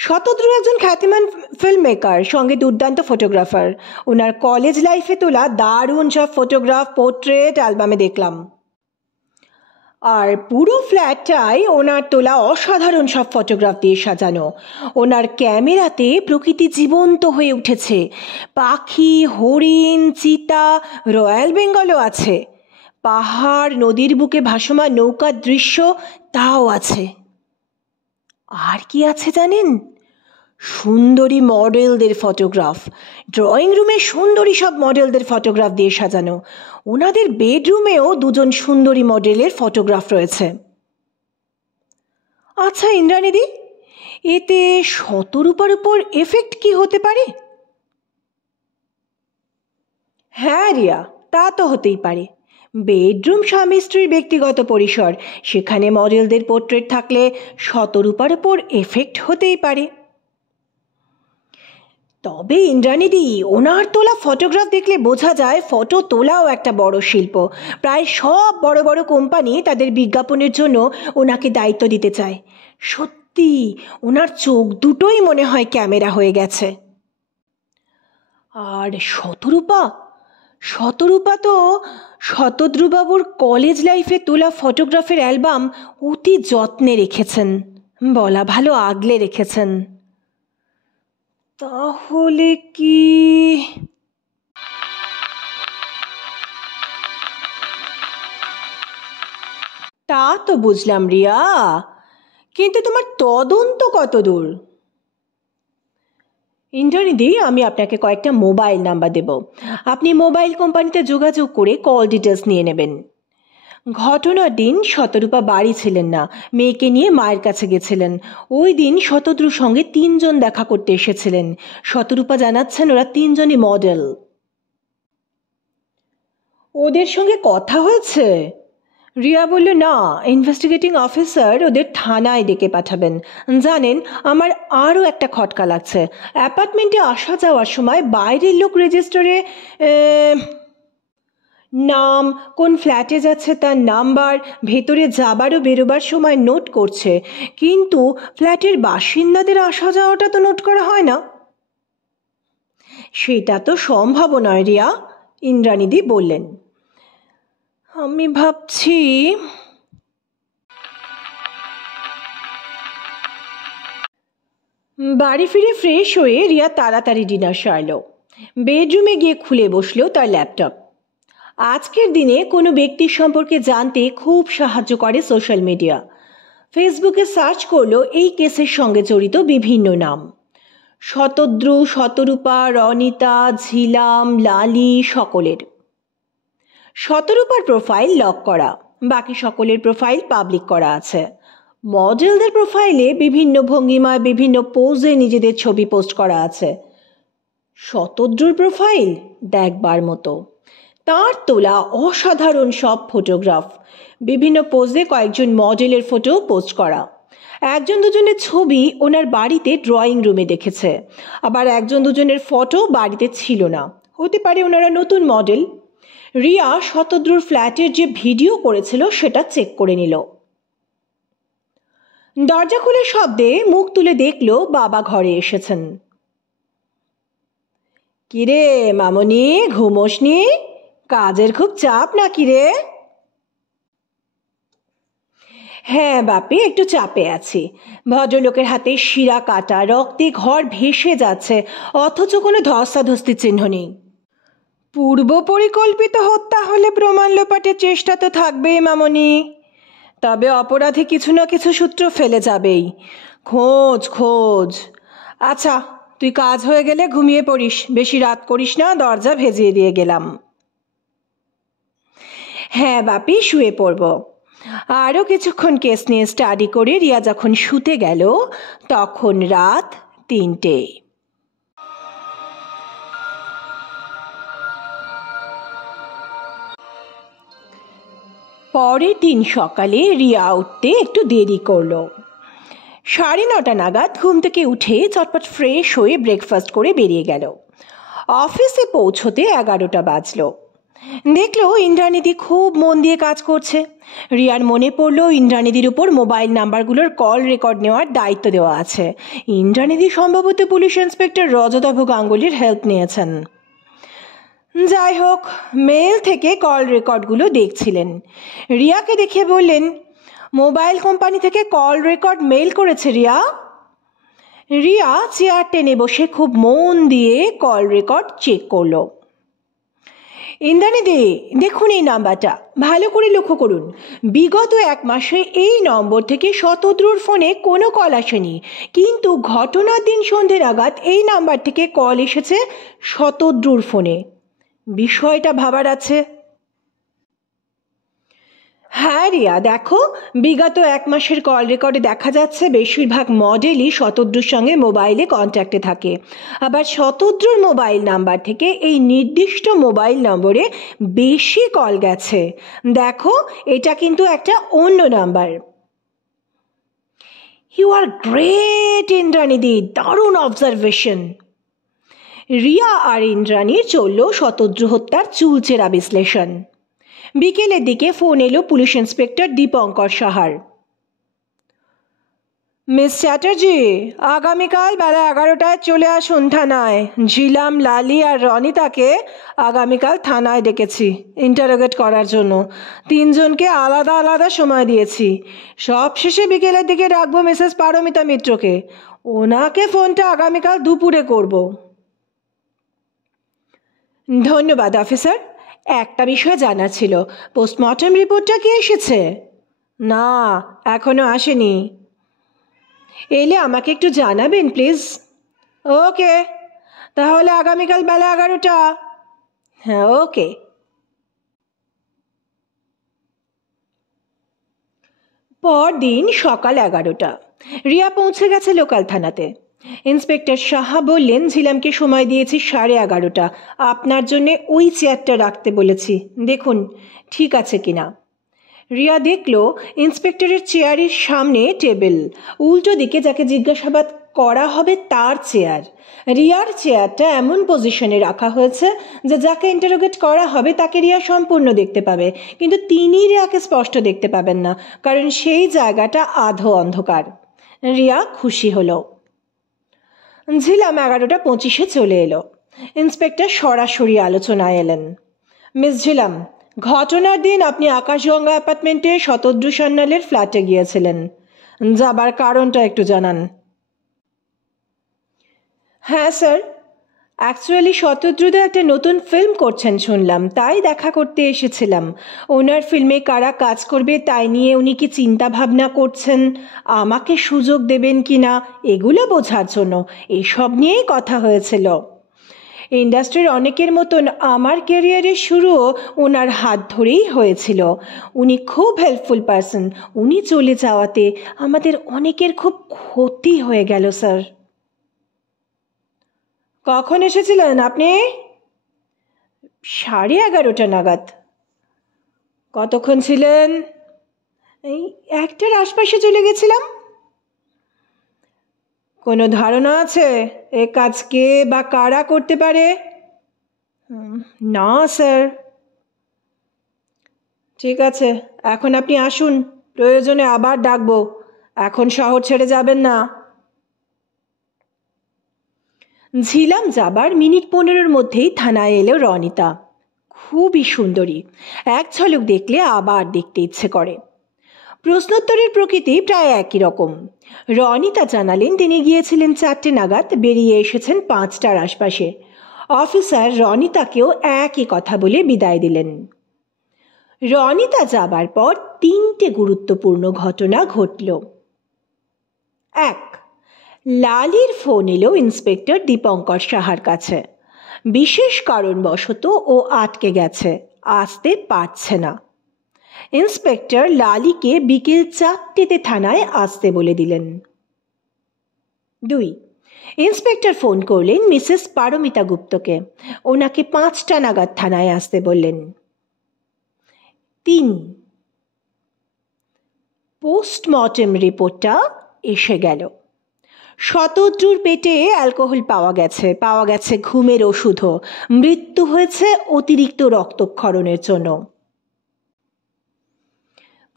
শতদ্রু একজন খ্যাতিমান ফিল্ম মেকার, সঙ্গে দুর্দান্ত ফটোগ্রাফার। ওনার কলেজ লাইফে তোলা দারুণ সব ফটোগ্রাফ, পোর্ট্রেট অ্যালবামে দেখলাম। আর পুরো ফ্ল্যাটটাই ওনার তোলা অসাধারণ সব ফটোগ্রাফ দিয়ে সাজানো। ওনার ক্যামেরাতে প্রকৃতি জীবন্ত হয়ে উঠেছে, পাখি, হরিণ, চিতা, রয়্যাল বেঙ্গলও আছে। পাহাড়, নদীর বুকে ভাসমান নৌকার দৃশ্য তাও আছে। আর কি আছে জানেন? সুন্দরী মডেলদের ফটোগ্রাফ, ড্রয়িং রুমে সুন্দরী সব মডেলদের ফটোগ্রাফ দিয়ে সাজানো। ওনাদের বেডরুমেও 2জন সুন্দরী মডেলের ফটোগ্রাফ রয়েছে। আচ্ছা ইন্দ্রাণীদি, এতে শতরূপার উপর এফেক্ট কি হতে পারে? হ্যাঁ রিয়া, তা তো হতেই পারে। বেডরুম স্বামী স্ত্রীর ব্যক্তিগত পরিসর, সেখানে মডেলদের পোর্ট্রেট থাকলে শতরূপার উপর এফেক্ট হতেই পারে। তবে ইন্দ্রাণীদি, ওনার তোলা ফটোগ্রাফ দেখলে বোঝা যায় ফটো তোলাও একটা বড় শিল্প। প্রায় সব বড় বড় কোম্পানি তাদের বিজ্ঞাপনের জন্য ওনাকে দায়িত্ব দিতে চায়। সত্যি, ওনার চোখ দুটোই মনে হয় ক্যামেরা হয়ে গেছে। আর শতরূপা, শতরূপা তো শতদ্রুবাবুর কলেজ লাইফে তোলা ফটোগ্রাফের অ্যালবাম অতি যত্নে রেখেছেন, বলা ভালো আগলে রেখেছেন। তাহলে কি? তা তো বুঝলাম রিয়া, কিন্তু তোমার তদন্ত কত দূর? ইন্দ্রাণীদি, আমি আপনাকে কয়েকটা মোবাইল নাম্বার দেব, আপনি মোবাইল কোম্পানিতে যোগাযোগ করে কল ডিটেলস নিয়ে নেবেন। ঘটনার দিন শতরূপা বাড়ি ছিলেন না, মেয়েকে নিয়ে মায়ের কাছে গেছিলেন। ওই দিন শতদ্রুর সঙ্গে 3 জন দেখা করতে এসেছিলেন। শতরূপা জানাচ্ছেন ওরা 3 জনই মডেল। ওদের সঙ্গে কথা হয়েছে? রিয়া বলল, না, ইনভেস্টিগেটিং অফিসার ওদের থানায় ডেকে পাঠাবেন। জানেন, আমার আরও একটা খটকা লাগছে। অ্যাপার্টমেন্টে আসা যাওয়ার সময় বাইরের লোক রেজিস্টারে নাম, কোন ফ্ল্যাটে যাচ্ছে তার নাম্বার, ভেতরে যাবার ও বেরোবার সময় নোট করছে, কিন্তু ফ্ল্যাটের বাসিন্দাদের আসা যাওয়াটা তো নোট করা হয় না। সেটা তো সম্ভব নয় রিয়া, ইন্দ্রাণীদি বললেন। আমি ভাবছি বাড়ি ফিরে ফ্রেশ হয়ে রিয়া তাড়াতাড়ি ডিনার সারল। বেডরুমে গিয়ে খুলে বসলো তার ল্যাপটপ। আজকের দিনে কোনো ব্যক্তির সম্পর্কে জানতে খুব সাহায্য করে সোশ্যাল মিডিয়া। ফেসবুকে সার্চ করলো এই কেসের সঙ্গে জড়িত বিভিন্ন নাম। শতদ্রু, শতরূপা, রনিতা, ঝিলাম, লালি, সকলের। শতরূপার প্রোফাইল লক করা, বাকি সকলের প্রোফাইল পাবলিক করা আছে। মডেলদের প্রোফাইলে বিভিন্ন ভঙ্গিমায় বিভিন্ন পোজে নিজেদের ছবি পোস্ট করা আছে। শতদ্রুর প্রোফাইল দেখবার মতো, তার তোলা অসাধারণ সব ফটোগ্রাফ, বিভিন্ন পোজে কয়েকজন মডেলের ফটো পোস্ট করা। 1-2জনের ছবি ওনার বাড়িতে ড্রয়িং রুমে দেখেছে, আবার 1-2জনের ফটো বাড়িতে ছিল না, হতে পারে ওনারা নতুন মডেল। রিয়া শতদ্রুর ফ্ল্যাটের যে ভিডিও করেছিল সেটা চেক করে নিল। দরজা খুলে শব্দে মুখ তুলে দেখলো বাবা ঘরে এসেছেন। কিরে মামনি, ঘুমোসনি? কাজের খুব চাপ নাকি রে? হ্যাঁ বাপি, একটু চাপে আছি। ভদ্রলোকের হাতে শিরা কাটা, রক্তে ঘর ভেসে যাচ্ছে, অথচ কোনো ধস্তাধস্তির চিহ্ন নেই। পূর্ব পরিকল্পিত হত্যা হলে প্রমাণ লোপাটের চেষ্টা তো থাকবেই মামনি, তবে অপরাধী কিছু না কিছু সূত্র ফেলে যাবেই। খোঁজ খোঁজ। আচ্ছা, তুই কাজ হয়ে গেলে ঘুমিয়ে পড়িস, বেশি রাত করিস না, দরজা ভেজিয়ে দিয়ে গেলাম। হ্যাঁ বাপি, শুয়ে পড়ব। আরও কিছুক্ষণ কেস নিয়ে স্টাডি করে রিয়া যখন শুতে গেল তখন রাত 3টে। পরের দিন সকালে রিয়া উঠতে একটু দেরি করলো। 9:30 নাগাদ ঘুম থেকে উঠে চটপট ফ্রেশ হয়ে ব্রেকফাস্ট করে বেরিয়ে গেল। অফিসে পৌঁছতে 11টা বাজলো। দেখলো ইন্দ্রাণীদি খুব মন দিয়ে কাজ করছে। রিয়ার মনে পড়লো ইন্দ্রাণীদির উপর মোবাইল নাম্বারগুলোর কল রেকর্ড নেওয়ার দায়িত্ব দেওয়া আছে। ইন্দ্রাণীদি সম্ভবত পুলিশ ইন্সপেক্টর রজতাভ গাঙ্গুলির হেল্প নিয়েছেন। যাই হোক, মেল থেকে কল রেকর্ডগুলো দেখছিলেন। রিয়াকে দেখে বললেন, মোবাইল কোম্পানি থেকে কল রেকর্ড মেল করেছে রিয়া। রিয়া চেয়ার টেনে বসে খুব মন দিয়ে কল রেকর্ড চেক করলো। ইন্দ্রাণীদি, দেখুন এই নাম্বারটা, ভালো করে লক্ষ্য করুন। বিগত 1 মাসে এই নম্বর থেকে শতদ্রুর ফোনে কোনো কল আসেনি, কিন্তু ঘটনার দিন সন্ধ্যে নাগাদ এই নাম্বার থেকে কল এসেছে শতদ্রুর ফোনে। বিষয়টা ভাবার আছে। হ্যাঁ রিয়া, দেখো, বিগত 1 মাসের কল রেকর্ডে দেখা যাচ্ছে বেশিরভাগ মডেলই শতদ্রুর সঙ্গে মোবাইলে কন্ট্যাক্টে থাকে। আবার শতদ্রুর মোবাইল নাম্বার থেকে এই নির্দিষ্ট মোবাইল নম্বরে বেশি কল গেছে। দেখো, এটা কিন্তু একটা অন্য নাম্বার। ইউ আর গ্রেট ইন্দ্রাণীদি, দারুণ অবজারভেশন। রিয়া আর ইন্দ্রাণীর চলল শতদ্রু হত্যার চুলচেরা বিশ্লেষণ। বিকেলের দিকে ফোন এলো পুলিশ ইন্সপেক্টর দীপঙ্কর সাহার। মিস চ্যাটার্জি, আগামীকাল বেলা 11টায় চলে আসুন থানায়। ঝিলাম, লালি আর রনিতাকে আগামীকাল থানায় ডেকেছি ইন্টারোগেট করার জন্য। 3জনকে আলাদা আলাদা সময় দিয়েছি। সব শেষে বিকেলের দিকে ডাকবো মিসেস পারমিতা মিত্রকে। ওনাকে ফোনটা আগামীকাল দুপুরে করব। ধন্যবাদ অফিসার। একটা বিষয় জানার ছিল, পোস্টমর্টম রিপোর্টটা কি এসেছে? না, এখনো আসেনি। এলে আমাকে একটু জানাবেন প্লিজ। ওকে, তাহলে আগামীকাল বেলা 11টা। হ্যাঁ, ওকে। পরদিন সকাল 11টা। রিয়া পৌঁছে গেছে লোকাল থানাতে। ইন্সপেক্টর সাহা বললেন, ঝিলামকে সময় দিয়েছি 11:30। আপনার জন্যে ওই চেয়ারটা রাখতে বলেছি, দেখুন ঠিক আছে কিনা। রিয়া দেখল ইন্সপেক্টরের চেয়ারের সামনে টেবিল, উল্টো দিকে যাকে জিজ্ঞাসাবাদ করা হবে তার চেয়ার। রিয়ার চেয়ারটা এমন পজিশনে রাখা হয়েছে যে যাকে ইন্টারোগেট করা হবে তাকে রিয়া সম্পূর্ণ দেখতে পাবে, কিন্তু তিনি রিয়াকে স্পষ্ট দেখতে পাবেন না, কারণ সেই জায়গাটা আধো অন্ধকার। রিয়া খুশি হলো। ঝিলাম 11:25 চলে এলো। ইন্সপেক্টর সরাসরি আলোচনায় এলেন। মিস ঝিলাম, ঘটনার দিন আপনি আকাশগঙ্গা অ্যাপার্টমেন্টে শতদ্রু সান্যালের ফ্ল্যাটে গিয়েছিলেন। যাবার কারণটা একটু জানান। হ্যাঁ স্যার, অ্যাকচুয়ালি শতদ্রুদা একটা নতুন ফিল্ম করছেন শুনলাম, তাই দেখা করতে এসেছিলাম। ওনার ফিল্মে কারা কাজ করবে তাই নিয়ে উনি কি চিন্তা ভাবনা করছেন, আমাকে সুযোগ দেবেন কি না, এগুলো বোঝার জন্য। এসব নিয়েই কথা হয়েছিল। ইন্ডাস্ট্রির অনেকের মতন আমার ক্যারিয়ারের শুরুও ওনার হাত ধরেই হয়েছিল। উনি খুব হেল্পফুল পারসন। উনি চলে যাওয়াতে আমাদের অনেকের খুব ক্ষতি হয়ে গেল স্যার। কখন এসেছিলেন আপনি? 11:30 নাগাদ। কতক্ষণ ছিলেন? এই 1টার আশপাশে চলে গেছিলাম। কোনো ধারণা আছে এ কাজ কে বা কারা করতে পারে? না স্যার। ঠিক আছে, এখন আপনি আসুন, প্রয়োজনে আবার ডাকবো। এখন শহর ছেড়ে যাবেন না। ঝিলাম যাবার মিনিট 15-র মধ্যেই থানায় এলো রনিতা। খুবই সুন্দরী, এক ঝলক দেখলে আবার দেখতে ইচ্ছে করে। প্রশ্নোত্তরের প্রকৃতি প্রায় একই রকম। রনিতা জানালেন তিনি গিয়েছিলেন 4টে নাগাদ, বেরিয়ে এসেছেন 5টার আশপাশে। অফিসার রনিতাকেও একই কথা বলে বিদায় দিলেন। রনিতা যাবার পর 3টে গুরুত্বপূর্ণ ঘটনা ঘটল। 1, লালির ফোন এলো ইন্সপেক্টর দীপঙ্কর সাহার কাছে। বিশেষ কারণবশত ও আটকে গেছে, আসতে পারছে না। ইন্সপেক্টর লালিকে বিকেল 4টেতে থানায় আসতে বলে দিলেন। 2, ইন্সপেক্টর ফোন করলেন মিসেস পারমিতা গুপ্তকে, ওনাকে 5টা নাগাদ থানায় আসতে বললেন। 3, পোস্টমর্টেম রিপোর্টটা এসে গেল। শতদ্রুর পেটে অ্যালকোহল পাওয়া গেছে ঘুমের ওষুধও। মৃত্যু হয়েছে অতিরিক্ত রক্তক্ষরণের জন্য।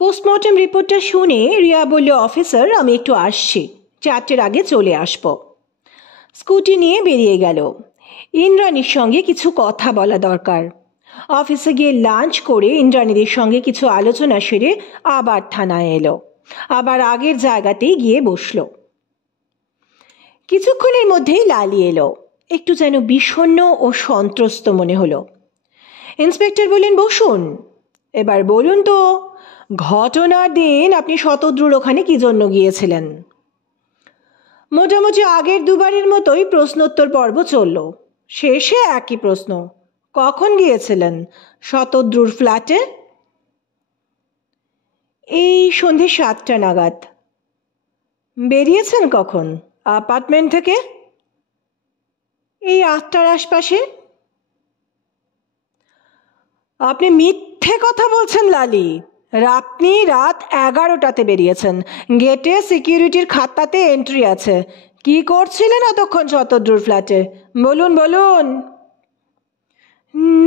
পোস্টমর্টেম রিপোর্টটা শুনে রিয়া বলল, অফিসার আমি একটু আসছি, 4টের আগে চলে আসব। স্কুটি নিয়ে বেরিয়ে গেল। ইন্দ্রাণীর সঙ্গে কিছু কথা বলা দরকার। অফিসে গিয়ে লাঞ্চ করে ইন্দ্রাণীদের সঙ্গে কিছু আলোচনা সেরে আবার থানায় এলো, আবার আগের জায়গাতেই গিয়ে বসল। কিছুক্ষণের মধ্যেই লালি এলো। একটু যেন বিষণ্ণ ও সন্ত্রস্ত মনে হলো। ইন্সপেক্টর বললেন, বসুন। এবার বলুন তো, ঘটনার দিন আপনি শতদ্রুর ওখানে কি জন্য গিয়েছিলেন? মোটামুটি আগের দুবারের মতোই প্রশ্নোত্তর পর্ব চলল। শেষে একই প্রশ্ন, কখন গিয়েছিলেন শতদ্রুর ফ্ল্যাটে? এই সন্ধে 7টা নাগাদ। বেরিয়েছেন কখন অ্যাপার্টমেন্ট থেকে? এই 8টার আশপাশে। আপনি মিথ্যে কথা বলছেন লালি। আপনি রাত 11টাতে বেরিয়েছেন, গেটে সিকিউরিটির খাতাতে এন্ট্রি আছে। কি করছিলেন এতক্ষণ শতদ্রুর ফ্ল্যাটে? বলুন বলুন।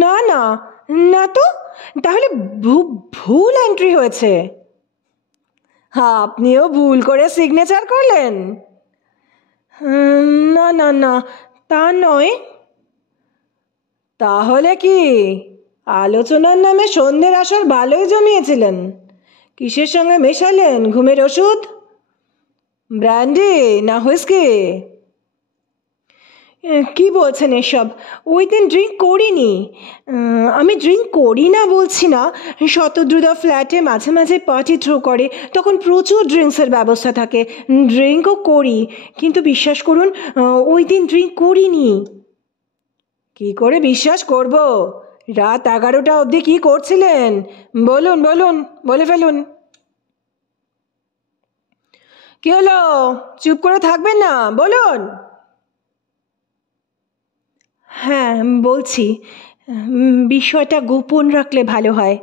না না না তো, তাহলে ভুল এন্ট্রি হয়েছে। আপনিও ভুল করে সিগনেচার করলেন? না না না, তা নয়। তাহলে কি আলোচনার নামে সন্ধ্যের আসর ভালোই জমিয়েছিলেন? কিসের সঙ্গে মেশালেন? ঘুমের ওষুধ, ব্র্যান্ডি না হুইস্কি? কি বলছেন এসব? ওই দিন ড্রিঙ্ক করিনি। আমি ড্রিঙ্ক করি না বলছি না। শতদ্রুদা ফ্ল্যাটে মাঝে মাঝে পার্টি থ্রো করে, তখন প্রচুর ড্রিঙ্কসের ব্যবস্থা থাকে। ড্রিঙ্কও করি, কিন্তু বিশ্বাস করুন ওই দিন ড্রিঙ্ক করিনি। কি করে বিশ্বাস করব? রাত 11টা অবধি কি করছিলেন? বলুন বলুন, বলে ফেলুন। কি হলো? চুপ করে থাকবেন না, বলুন। হ্যাঁ, বলছি। বিষয়টা গোপন রাখলে ভালো হয়।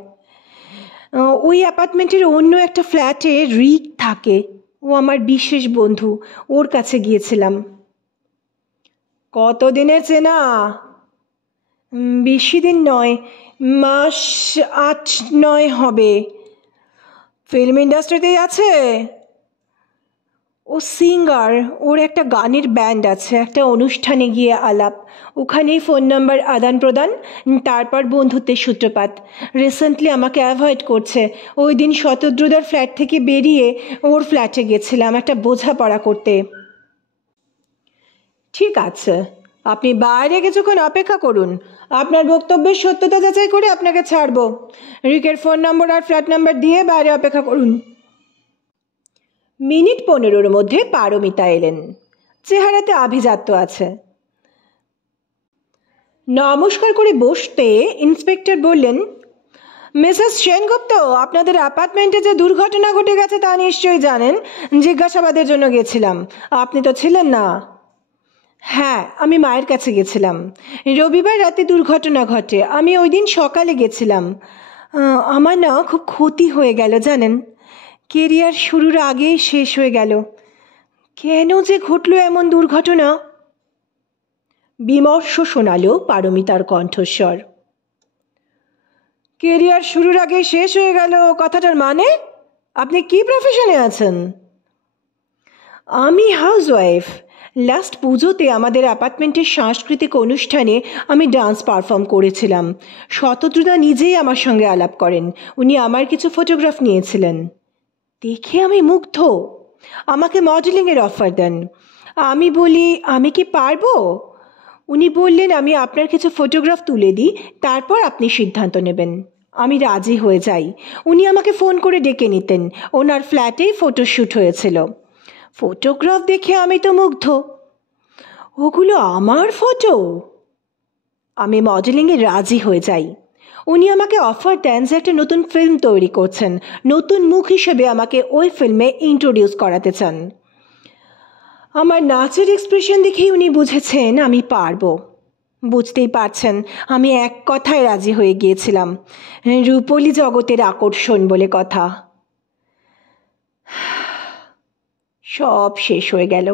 ওই অ্যাপার্টমেন্টের অন্য একটা ফ্ল্যাটে রিক থাকে। ও আমার বিশেষ বন্ধু। ওর কাছে গিয়েছিলাম। কতদিনের চেনা? বেশি দিন নয়, মাস 8-9 হবে। ফিল্ম ইন্ডাস্ট্রিতেই আছে? ও সিঙ্গার। ওর একটা গানের ব্যান্ড আছে। একটা অনুষ্ঠানে গিয়ে আলাপ, ওখানেই ফোন নাম্বার আদান প্রদান, তারপর বন্ধুত্বের সূত্রপাত। রিসেন্টলি আমাকে অ্যাভয়েড করছে। ওই দিন শতদ্রুদার ফ্ল্যাট থেকে বেরিয়ে ওর ফ্ল্যাটে গেছিলাম একটা বোঝাপড়া করতে। ঠিক আছে, আপনি বাইরে কিছুক্ষণ অপেক্ষা করুন। আপনার বক্তব্যের সত্যতা যাচাই করে আপনাকে ছাড়ব। রিকের ফোন নম্বর আর ফ্ল্যাট নাম্বার দিয়ে বাইরে অপেক্ষা করুন। মিনিট 15-র মধ্যে পারমিতা এলেন। চেহারাতে আভিজাত্য আছে। নমস্কার করে বসতে ইন্সপেক্টর বললেন, মিসেস সেনগুপ্ত, আপনাদের অ্যাপার্টমেন্টে যে দুর্ঘটনা ঘটে গেছে তা নিশ্চয়ই জানেন। জিজ্ঞাসাবাদের জন্য গেছিলাম। আপনি তো ছিলেন না। হ্যাঁ, আমি মায়ের কাছে গেছিলাম। রবিবার রাতে দুর্ঘটনা ঘটে। আমি ওই দিন সকালে গেছিলাম। আমার না খুব ক্ষতি হয়ে গেল জানেন। কেরিয়ার শুরুর আগেই শেষ হয়ে গেল। কেন যে ঘটলো এমন দুর্ঘটনা? বিমর্ষ শোনালো পারমিতার কণ্ঠস্বর। কেরিয়ার শুরুর আগে শেষ হয়ে গেল কথাটার মানে? আপনি কি প্রফেশনে আছেন? আমি হাউসওয়াইফ। লাস্ট পুজোতে আমাদের অ্যাপার্টমেন্টের সাংস্কৃতিক অনুষ্ঠানে আমি ডান্স পারফর্ম করেছিলাম। শতদ্রুদা নিজেই আমার সঙ্গে আলাপ করেন। উনি আমার কিছু ফটোগ্রাফ নিয়েছিলেন। দেখে আমি মুগ্ধ। আমাকে মডেলিংয়ের অফার দেন। আমি বলি, আমি কি পারবো? উনি বললেন, আমি আপনার কিছু ফটোগ্রাফ তুলে দিই, তারপর আপনি সিদ্ধান্ত নেবেন। আমি রাজি হয়ে যাই। উনি আমাকে ফোন করে ডেকে নিতেন। ওনার ফ্ল্যাটেই ফটোশ্যুট হয়েছিল। ফটোগ্রাফ দেখে আমি তো মুগ্ধ। ওগুলো আমার ফটো? আমি মডেলিংয়ে রাজি হয়ে যাই। উনি আমাকে অফার দেন যে একটা নতুন ফিল্ম তৈরি করছেন, নতুন মুখ হিসেবে আমাকে ওই ফিল্মে ইন্ট্রোডিউস করাতে চান। আমার নাচের এক্সপ্রেশন দেখেই উনি বুঝেছেন আমি পারবো। বুঝতেই পারছেন, আমি এক কথায় রাজি হয়ে গিয়েছিলাম। রূপলী জগতের আকর্ষণ বলে কথা। সব শেষ হয়ে গেল।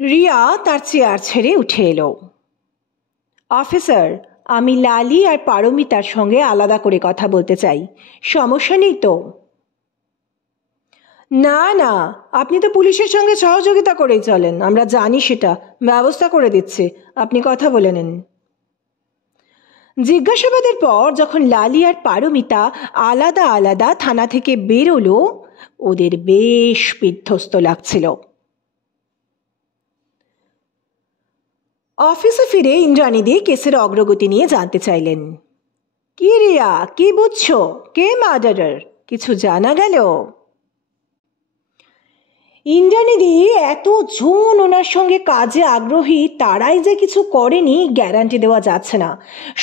রিয়া তার চেয়ার ছেড়ে উঠে এলো। অফিসার, আমি লালি আর পারমিতার সঙ্গে আলাদা করে কথা বলতে চাই। সমস্যা নেই তো? না না, আপনি তো পুলিশের সঙ্গে সহযোগিতা করেই চলেন। আমরা জানি সেটা। ব্যবস্থা করে দিচ্ছি, আপনি কথা বলে নিন। জিজ্ঞাসাবাদের পর যখন লালি আর পারমিতা আলাদা আলাদা থানা থেকে বেরোলো, ওদের বেশ বিধ্বস্ত লাগছিল। অফিসে ফিরে ইন্দ্রাণীদি কেসের অগ্রগতি নিয়ে জানতে চাইলেন। কি রিয়া, কি বুঝছো? কে মার্ডারার? কিছু জানা গেল? ইন্দ্রাণীদি এতজন ওনার সঙ্গে কাজে আগ্রহী, তারাই যে কিছু করেনি গ্যারান্টি দেওয়া যাচ্ছে না।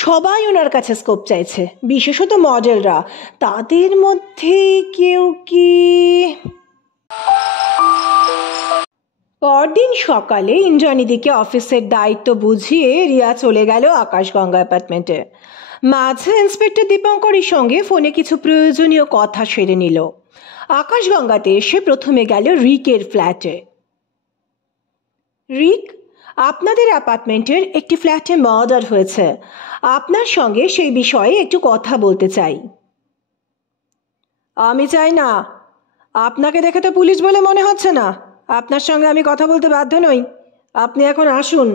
সবাই ওনার কাছে স্কোপ চাইছে, বিশেষত মডেলরা। তাদের মধ্যে কেউ কি? পরদিন সকালে ইন্দ্রাণীদিকে অফিসের দায়িত্ব বুঝিয়ে রিয়া চলে গেল আকাশগঙ্গা অ্যাপার্টমেন্টে। মাঝে ইন্সপেক্টর দীপঙ্করের সঙ্গে ফোনে কিছু প্রয়োজনীয় কথা সেরে নিল। আকাশগঙ্গাতে এসে প্রথমে গেল রিকের ফ্ল্যাটে। রিক, আপনাদের অ্যাপার্টমেন্টের একটি ফ্ল্যাটে মার্ডার হয়েছে। আপনার সঙ্গে সেই বিষয়ে একটু কথা বলতে চাই। আমি চাই না। আপনাকে দেখে তো পুলিশ বলে মনে হচ্ছে না। আপনার সঙ্গে আমি কথা বলতে বাধ্য নই। আপনি এখন আসুন।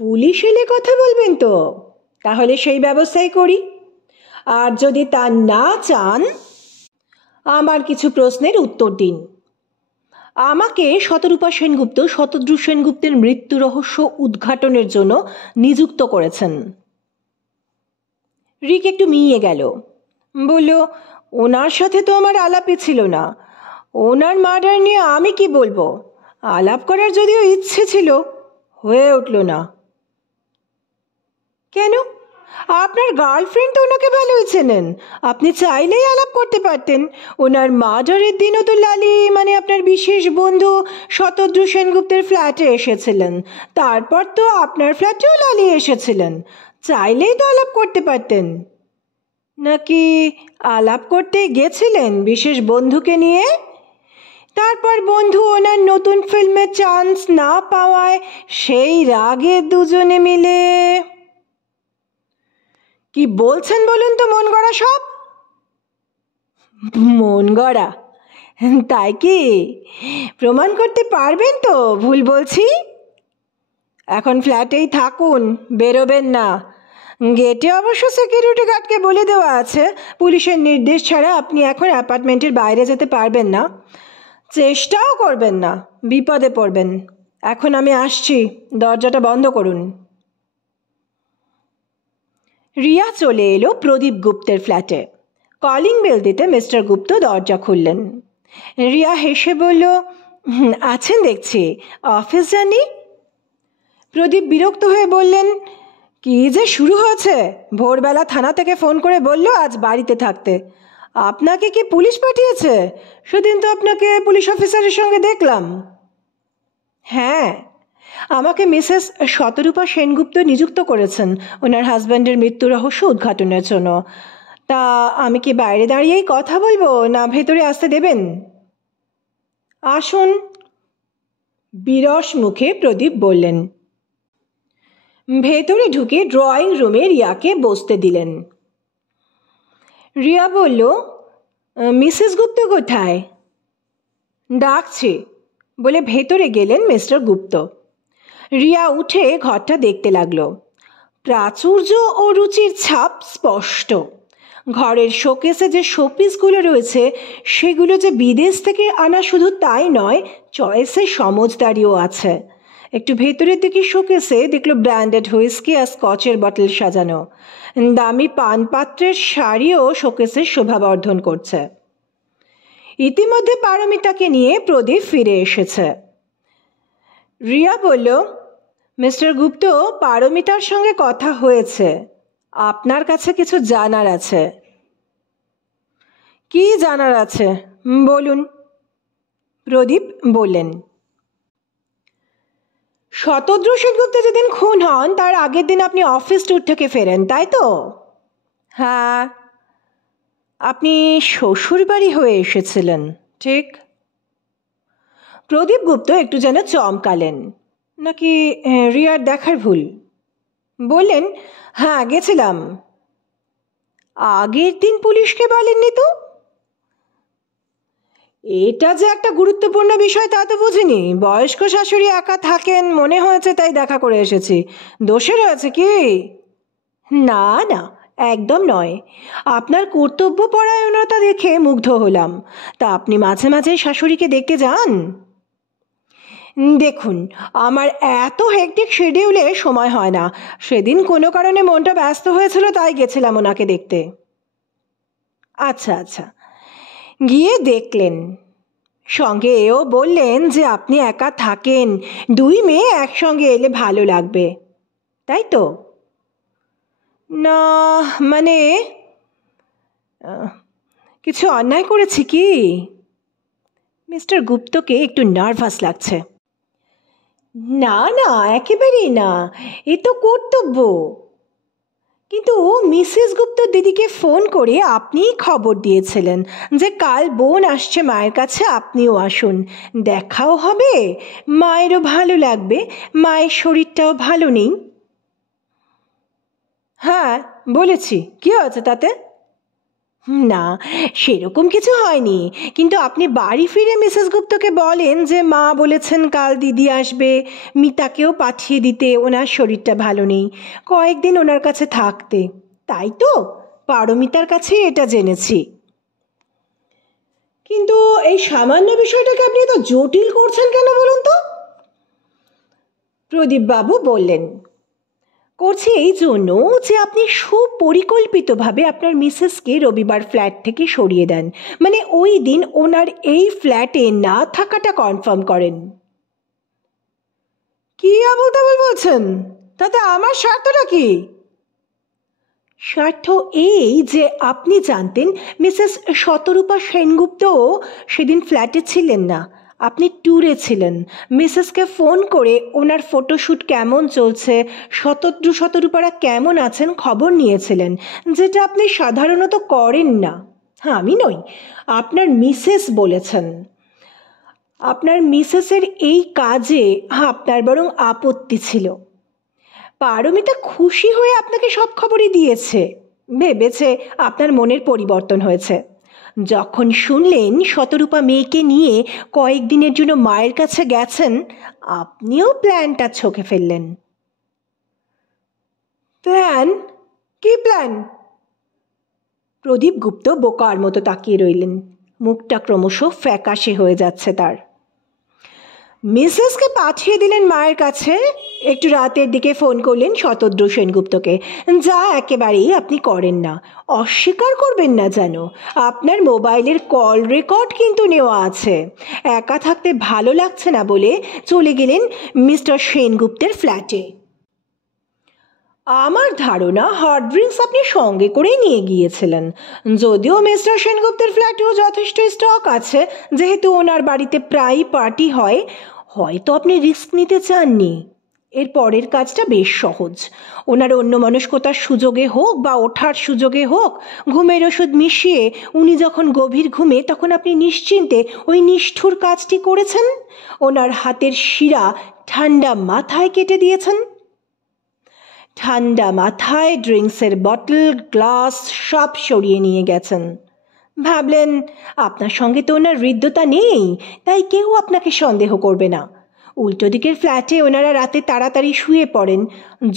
পুলিশ এলে কথা বলবেন তো? তাহলে সেই ব্যবস্থাই করি। আর যদি তা না চান, আমার কিছু প্রশ্নের উত্তর দিন। আমাকে শতরূপা সেনগুপ্ত শতদ্রু সেনগুপ্তের মৃত্যু রহস্য উদ্ঘাটনের জন্য নিযুক্ত করেছেন। রিক একটু মিইয়ে গেল। বলল, ওনার সাথে তো আমার আলাপই ছিল না। ওনার মার্ডার নিয়ে আমি কি বলবো? আলাপ করার যদিও ইচ্ছে ছিল, হয়ে উঠল না। কেন? আপনার গার্লফ্রেন্ড তো ওনাকে ভালোই চেনেন। আপনি চাইলেই আলাপ করতে পারতেন। ওনার মার্ডারের দিনও তো লালি, মানে আপনার বিশেষ বন্ধু শতদ্রু সেনগুপ্তের ফ্ল্যাটে এসেছিলেন। তারপর তো আপনার ফ্ল্যাটেও লালি এসেছিলেন। চাইলেই তো আলাপ করতে পারতেন। নাকি আলাপ করতে গেছিলেন বিশেষ বন্ধুকে নিয়ে? তারপর বন্ধু ওনার নতুন ফিল্মে চান্স না পাওয়ায় সেই রাগে দুজনে মিলে... কি বলছেন বলুন তো মন গড়া সব? মন গড়া? তাই কি? প্রমাণ করতে পারবেন তো ভুল বলছি? এখন ফ্ল্যাটেই থাকুন, বেরোবেন না। গেটে অবশ্য সিকিউরিটি গার্ডকে বলে দেওয়া আছে পুলিশের নির্দেশ ছাড়া আপনি এখন অ্যাপার্টমেন্টের বাইরে যেতে পারবেন না। চেষ্টাও করবেন না, বিপদে পড়বেন। এখন আমি আসছি, দরজাটা বন্ধ করুন। রিয়া চলে এলো প্রদীপ গুপ্তের ফ্ল্যাটে। কলিং বেল দিতে মিস্টার গুপ্ত দরজা খুললেন। রিয়া হেসে বলল, আছেন দেখছি, অফিস যাননি? প্রদীপ বিরক্ত হয়ে বললেন, কি যে শুরু হয়েছে! ভোরবেলা থানা থেকে ফোন করে বলল আজ বাড়িতে থাকতে। আপনাকে কি পুলিশ পাঠিয়েছে? সেদিন তো আপনাকে পুলিশ অফিসারের সঙ্গে দেখলাম। হ্যাঁ, আমাকে মিসেস শতরূপা সেনগুপ্ত নিযুক্ত করেছেন ওনার হাজব্যান্ডের মৃত্যু রহস্য উদ্ঘাটনের জন্য। তা আমি কি বাইরে দাঁড়িয়েই কথা বলবো, না ভেতরে আসতে দেবেন? আসুন, বিরস মুখে প্রদীপ বললেন। ভেতরে ঢুকে ড্রয়িং রুমে রিয়াকে বসতে দিলেন। রিয়া বলল, মিসেস গুপ্ত কোথায়? ডাকছি বলে ভেতরে গেলেন মিস্টার গুপ্ত। রিয়া উঠে ঘরটা দেখতে লাগলো। প্রাচুর্য ও রুচির ছাপ স্পষ্ট। ঘরের শোকেসে যে শোপিসগুলো রয়েছে সেগুলো যে বিদেশ থেকে আনা শুধু তাই নয়, চয়েসে সমজদারিও আছে। একটু ভেতরের দিকে শোকেসে দেখলো ব্র্যান্ডেড হুইস্কি আর স্কচের বটল সাজানো। দামি পানপাত্রের শাড়িও শোকেসে শোভাবর্ধন করছে। ইতিমধ্যে পারমিতাকে নিয়ে প্রদীপ ফিরে এসেছে। রিয়া বলল, মিস্টার গুপ্ত, পারমিতার সঙ্গে কথা হয়েছে। আপনার কাছে কিছু জানার আছে। কি জানার আছে বলুন? প্রদীপ বললেন। শতদ্রু সেনগুপ্ত যেদিন খুন হন তার আগের দিন আপনি অফিস ট্যুর থেকে ফেরেন, তাই তো? হ্যাঁ। আপনি শ্বশুর বাড়ি হয়ে এসেছিলেন, ঠিক? প্রদীপ গুপ্ত একটু যেন চমকালেন। নাকি রিয়ার দেখার ভুল? বললেন, হ্যাঁ গেছিলাম। আগের দিন পুলিশকে বলেননি তো? এটা যে একটা গুরুত্বপূর্ণ বিষয় তা তো বুঝিনি। বয়স্ক শাশুড়ি একা থাকেন মনে হয়েছে, তাই দেখা করে এসেছি। দোষের হয়েছে কি? না না, একদম নয়। আপনার কর্তব্য পরায়ণতা দেখে মুগ্ধ হলাম। তা আপনি মাঝে মাঝে শাশুড়িকে দেখতে যান? দেখুন, আমার এত হেক্টিক শিডিউলে সময় হয় না। সেদিন কোনো কারণে মনটা ব্যস্ত হয়েছিল, তাই গেছিলাম ওনাকে দেখতে। আচ্ছা আচ্ছা, গিয়ে দেখলেন? সঙ্গে এও বললেন যে আপনি একা থাকেন, দুই মেয়ে একসঙ্গে এলে ভালো লাগবে, তাই তো? না মানে কিছু অন্যায় করেছি কি? মিস্টার গুপ্তকে একটু নার্ভাস লাগছে। না না, একেবারেই না, এ তো কর্তব্য। কিন্তু মিসেস গুপ্ত দিদিকে ফোন করে আপনিই খবর দিয়েছিলেন যে কাল বোন আসছে মায়ের কাছে, আপনিও আসুন, দেখাও হবে, মায়েরও ভালো লাগবে। মায়ের শরীরটাও ভালো নেই। হ্যাঁ বলেছি, কি হয়েছে তাতে? না, সেরকম কিছু হয়নি, কিন্তু আপনি বাড়ি ফিরে মিসেস গুপ্তকে বলেন যে মা বলেছেন কাল দিদি আসবে, মিতাকেও পাঠিয়ে দিতে, ওনার শরীরটা ভালো নেই, কয়েকদিন ওনার কাছে থাকতে। তাই তো পারমিতার কাছে এটা জেনেছি। কিন্তু এই সামান্য বিষয়টাকে আপনি এত জটিল করছেন কেন বলুন তো? প্রদীপবাবু বললেন, করছি এই জন্য যে আপনি সুপরিকল্পিতভাবে আপনার মিসেসকে রবিবার ফ্ল্যাট থেকে সরিয়ে দেন, মানে ওই দিন ওনার এই ফ্ল্যাটে না থাকাটা কনফার্ম করেন। কি আবল তাবল বলছেন? তাতে আমার স্বার্থটা কি? স্বার্থ এই যে আপনি জানতেন মিসেস শতরূপা সেনগুপ্তও সেদিন ফ্ল্যাটে ছিলেন না, আপনি ট্যুরে ছিলেন। মিসেসকে ফোন করে ওনার ফটোশ্যুট কেমন চলছে, শতরূপারা কেমন আছেন খবর নিয়েছিলেন, যেটা আপনি সাধারণত করেন না। হ্যাঁ, আমি নই, আপনার মিসেস বলেছেন। আপনার মিসেসের এই কাজে আপনার বরং আপত্তি ছিল। পারমিতা খুশি হয়ে আপনাকে সব খবরই দিয়েছে, ভেবেছে আপনার মনের পরিবর্তন হয়েছে। যখন শুনলেন শতরূপা মেয়েকে নিয়ে কয়েকদিনের জন্য মায়ের কাছে গেছেন, আপনিও প্ল্যানটা ছকে ফেললেন। প্ল্যান? কি প্ল্যান? প্রদীপ গুপ্ত বোকার মতো তাকিয়ে রইলেন, মুখটা ক্রমশ ফ্যাকাশে হয়ে যাচ্ছে তার। মিসেসকে পাঠিয়ে দিলেন মায়ের কাছে, একটু রাতের দিকে ফোন করলেন শতদ্রু সেনগুপ্তকে, যা একেবারেই আপনি করেন না। অস্বীকার করবেন না যেন, আপনার মোবাইলের কল রেকর্ড কিন্তু নেওয়া আছে। একা থাকতে ভালো লাগছে না বলে চলে গেলেন মিস্টার সেনগুপ্তের ফ্ল্যাটে। আমার ধারণা হট ড্রিঙ্কস আপনি সঙ্গে করেই নিয়ে গিয়েছিলেন, যদিও মিস্টার সেনগুপ্তের ফ্ল্যাটেও যথেষ্ট স্টক আছে, যেহেতু ওনার বাড়িতে প্রায়ই পার্টি হয়। হয়তো আপনি রিস্ক নিতে চাননি। এর পরের কাজটা বেশ সহজ। ওনার অন্যমনস্কতার সুযোগে হোক বা ওঠার সুযোগে হোক, ঘুমের ওষুধ মিশিয়ে উনি যখন গভীর ঘুমে, তখন আপনি নিশ্চিন্তে ওই নিষ্ঠুর কাজটি করেছেন। ওনার হাতের শিরা ঠান্ডা মাথায় কেটে দিয়েছেন। ঠান্ডা মাথায় ড্রিঙ্কসের বটল, গ্লাস সব সরিয়ে নিয়ে গেছেন। ভাবলেন আপনার সঙ্গে তো ওনার হৃদ্যতা নেই, তাই কেউ আপনাকে সন্দেহ করবে না। উল্টো দিকের ফ্ল্যাটে ওনারা রাতে তাড়াতাড়ি শুয়ে পড়েন।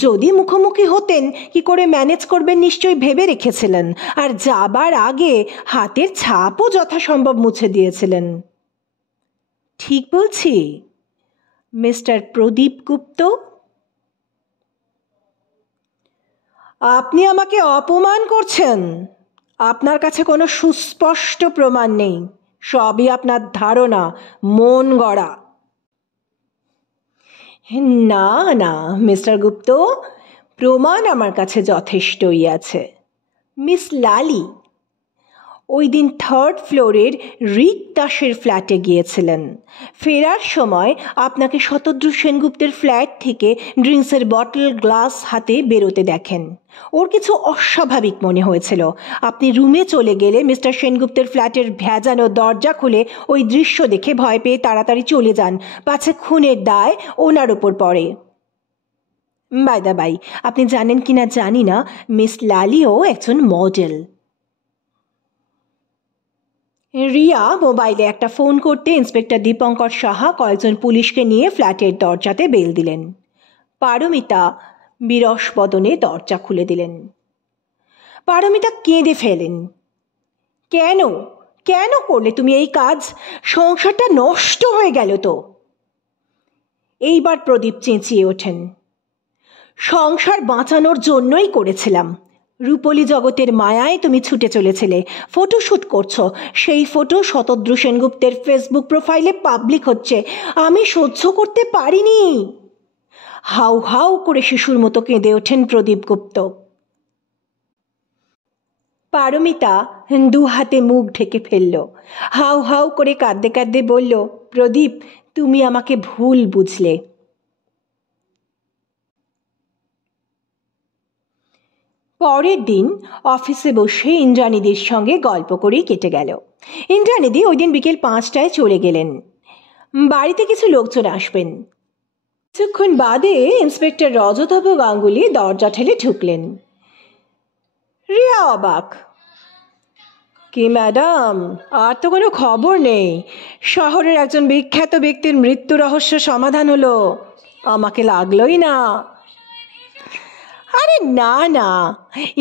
যদি মুখোমুখি হতেন, কি করে ম্যানেজ করবেন নিশ্চয়ই ভেবে রেখেছিলেন, আর যাবার আগে হাতের ছাপও যথাসম্ভব মুছে দিয়েছিলেন। ঠিক বলছি মিস্টার প্রদীপ গুপ্ত? আপনি আমাকে অপমান করছেন। আপনার কাছে কোনো সুস্পষ্ট প্রমাণ নেই, সবই আপনার ধারণা, মন গড়া। না না মিস্টার গুপ্ত, প্রমাণ আমার কাছে যথেষ্টই আছে। মিস লালি ওই দিন 3rd ফ্লোরের রিক দাসের ফ্ল্যাটে গিয়েছিলেন। ফেরার সময় আপনাকে শতদ্রু সেনগুপ্তের ফ্ল্যাট থেকে ড্রিঙ্কসের বটল, গ্লাস হাতে বেরোতে দেখেন। ওর কিছু অস্বাভাবিক মনে হয়েছিল। আপনি রুমে চলে গেলে মিস্টার সেনগুপ্তের ফ্ল্যাটের ভেজানো দরজা খুলে ওই দৃশ্য দেখে ভয় পেয়ে তাড়াতাড়ি চলে যান, পাছে খুনের দায় ওনার ওপর পড়ে। বাই দা বাই, আপনি জানেন কিনা জানি না, মিস লালিও একজন মডেল। রিয়া মোবাইলে একটা ফোন করতে ইন্সপেক্টর দীপঙ্কর সাহা কয়েকজন পুলিশকে নিয়ে ফ্ল্যাটের দরজাতে বেল দিলেন। পারমিতা বিরস বদনে দরজা খুলে দিলেন। পারমিতা কেঁদে ফেলেন। কেন কেন করলে তুমি এই কাজ? সংসারটা নষ্ট হয়ে গেল তো। এইবার প্রদীপ চেঁচিয়ে ওঠেন, সংসার বাঁচানোর জন্যই করেছিলাম। রূপলী জগতের মায়ায় তুমি ছুটে চলেছিলে, ফটোশ্যুট করছো, সেই ফটো শতদ্রু সেনগুপ্তের ফেসবুক প্রোফাইলে পাবলিক হচ্ছে। আমি সহ্য করতে পারিনি। হাউ হাউ করে শিশুর মতো কেঁদে ওঠেন প্রদীপ গুপ্ত। পারমিতা 2 হাতে মুখ ঢেকে ফেলল, হাউ হাউ করে কাঁদতে কাঁদতে বলল, প্রদীপ, তুমি আমাকে ভুল বুঝলে। পরের দিন অফিসে বসে ইন্দ্রাণীদির সঙ্গে গল্প করেই কেটে গেল। ইন্দ্রাণীদি ওই দিন বিকেল 5টায় চলে গেলেন। বাড়িতে কিছু লোকজন আসবেন। কিছুক্ষণ বাদে ইন্সপেক্টর রজতাভ গাঙ্গুলি দরজা ঠেলে ঢুকলেন। রিয়া অবাক। কি ম্যাডাম, আর তো কোনো খবর নেই। শহরের একজন বিখ্যাত ব্যক্তির মৃত্যু রহস্য সমাধান হলো, আমাকে লাগলোই না। আরে না না,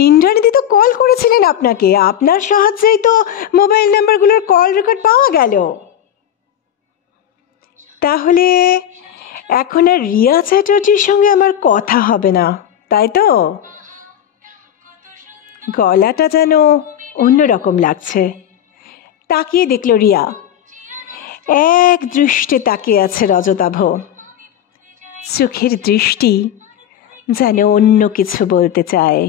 ইন্দ্রাণীদি তো কল করেছিলেন আপনাকে, আপনার সাহায্যেই তো মোবাইল নাম্বারগুলোর কল রেকর্ড পাওয়া গেল। তাহলে এখন আর রিয়া চ্যাটার্জির সঙ্গে আমার কথা হবে না, তাই তো? গলাটা যেন অন্যরকম লাগছে। তাকিয়ে দেখল রিয়া, এক দৃষ্টে তাকিয়ে আছে রজতাভ। চোখের দৃষ্টি যেন অন্য কিছু বলতে চায়।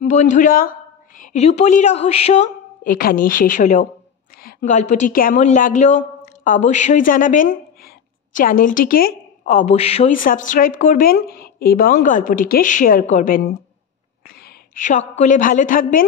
বন্ধুরা, রূপলী রহস্য এখানেই শেষ হলো। গল্পটি কেমন লাগলো অবশ্যই জানাবেন। চ্যানেলটিকে অবশ্যই সাবস্ক্রাইব করবেন এবং গল্পটিকে শেয়ার করবেন। সকলে ভালো থাকবেন,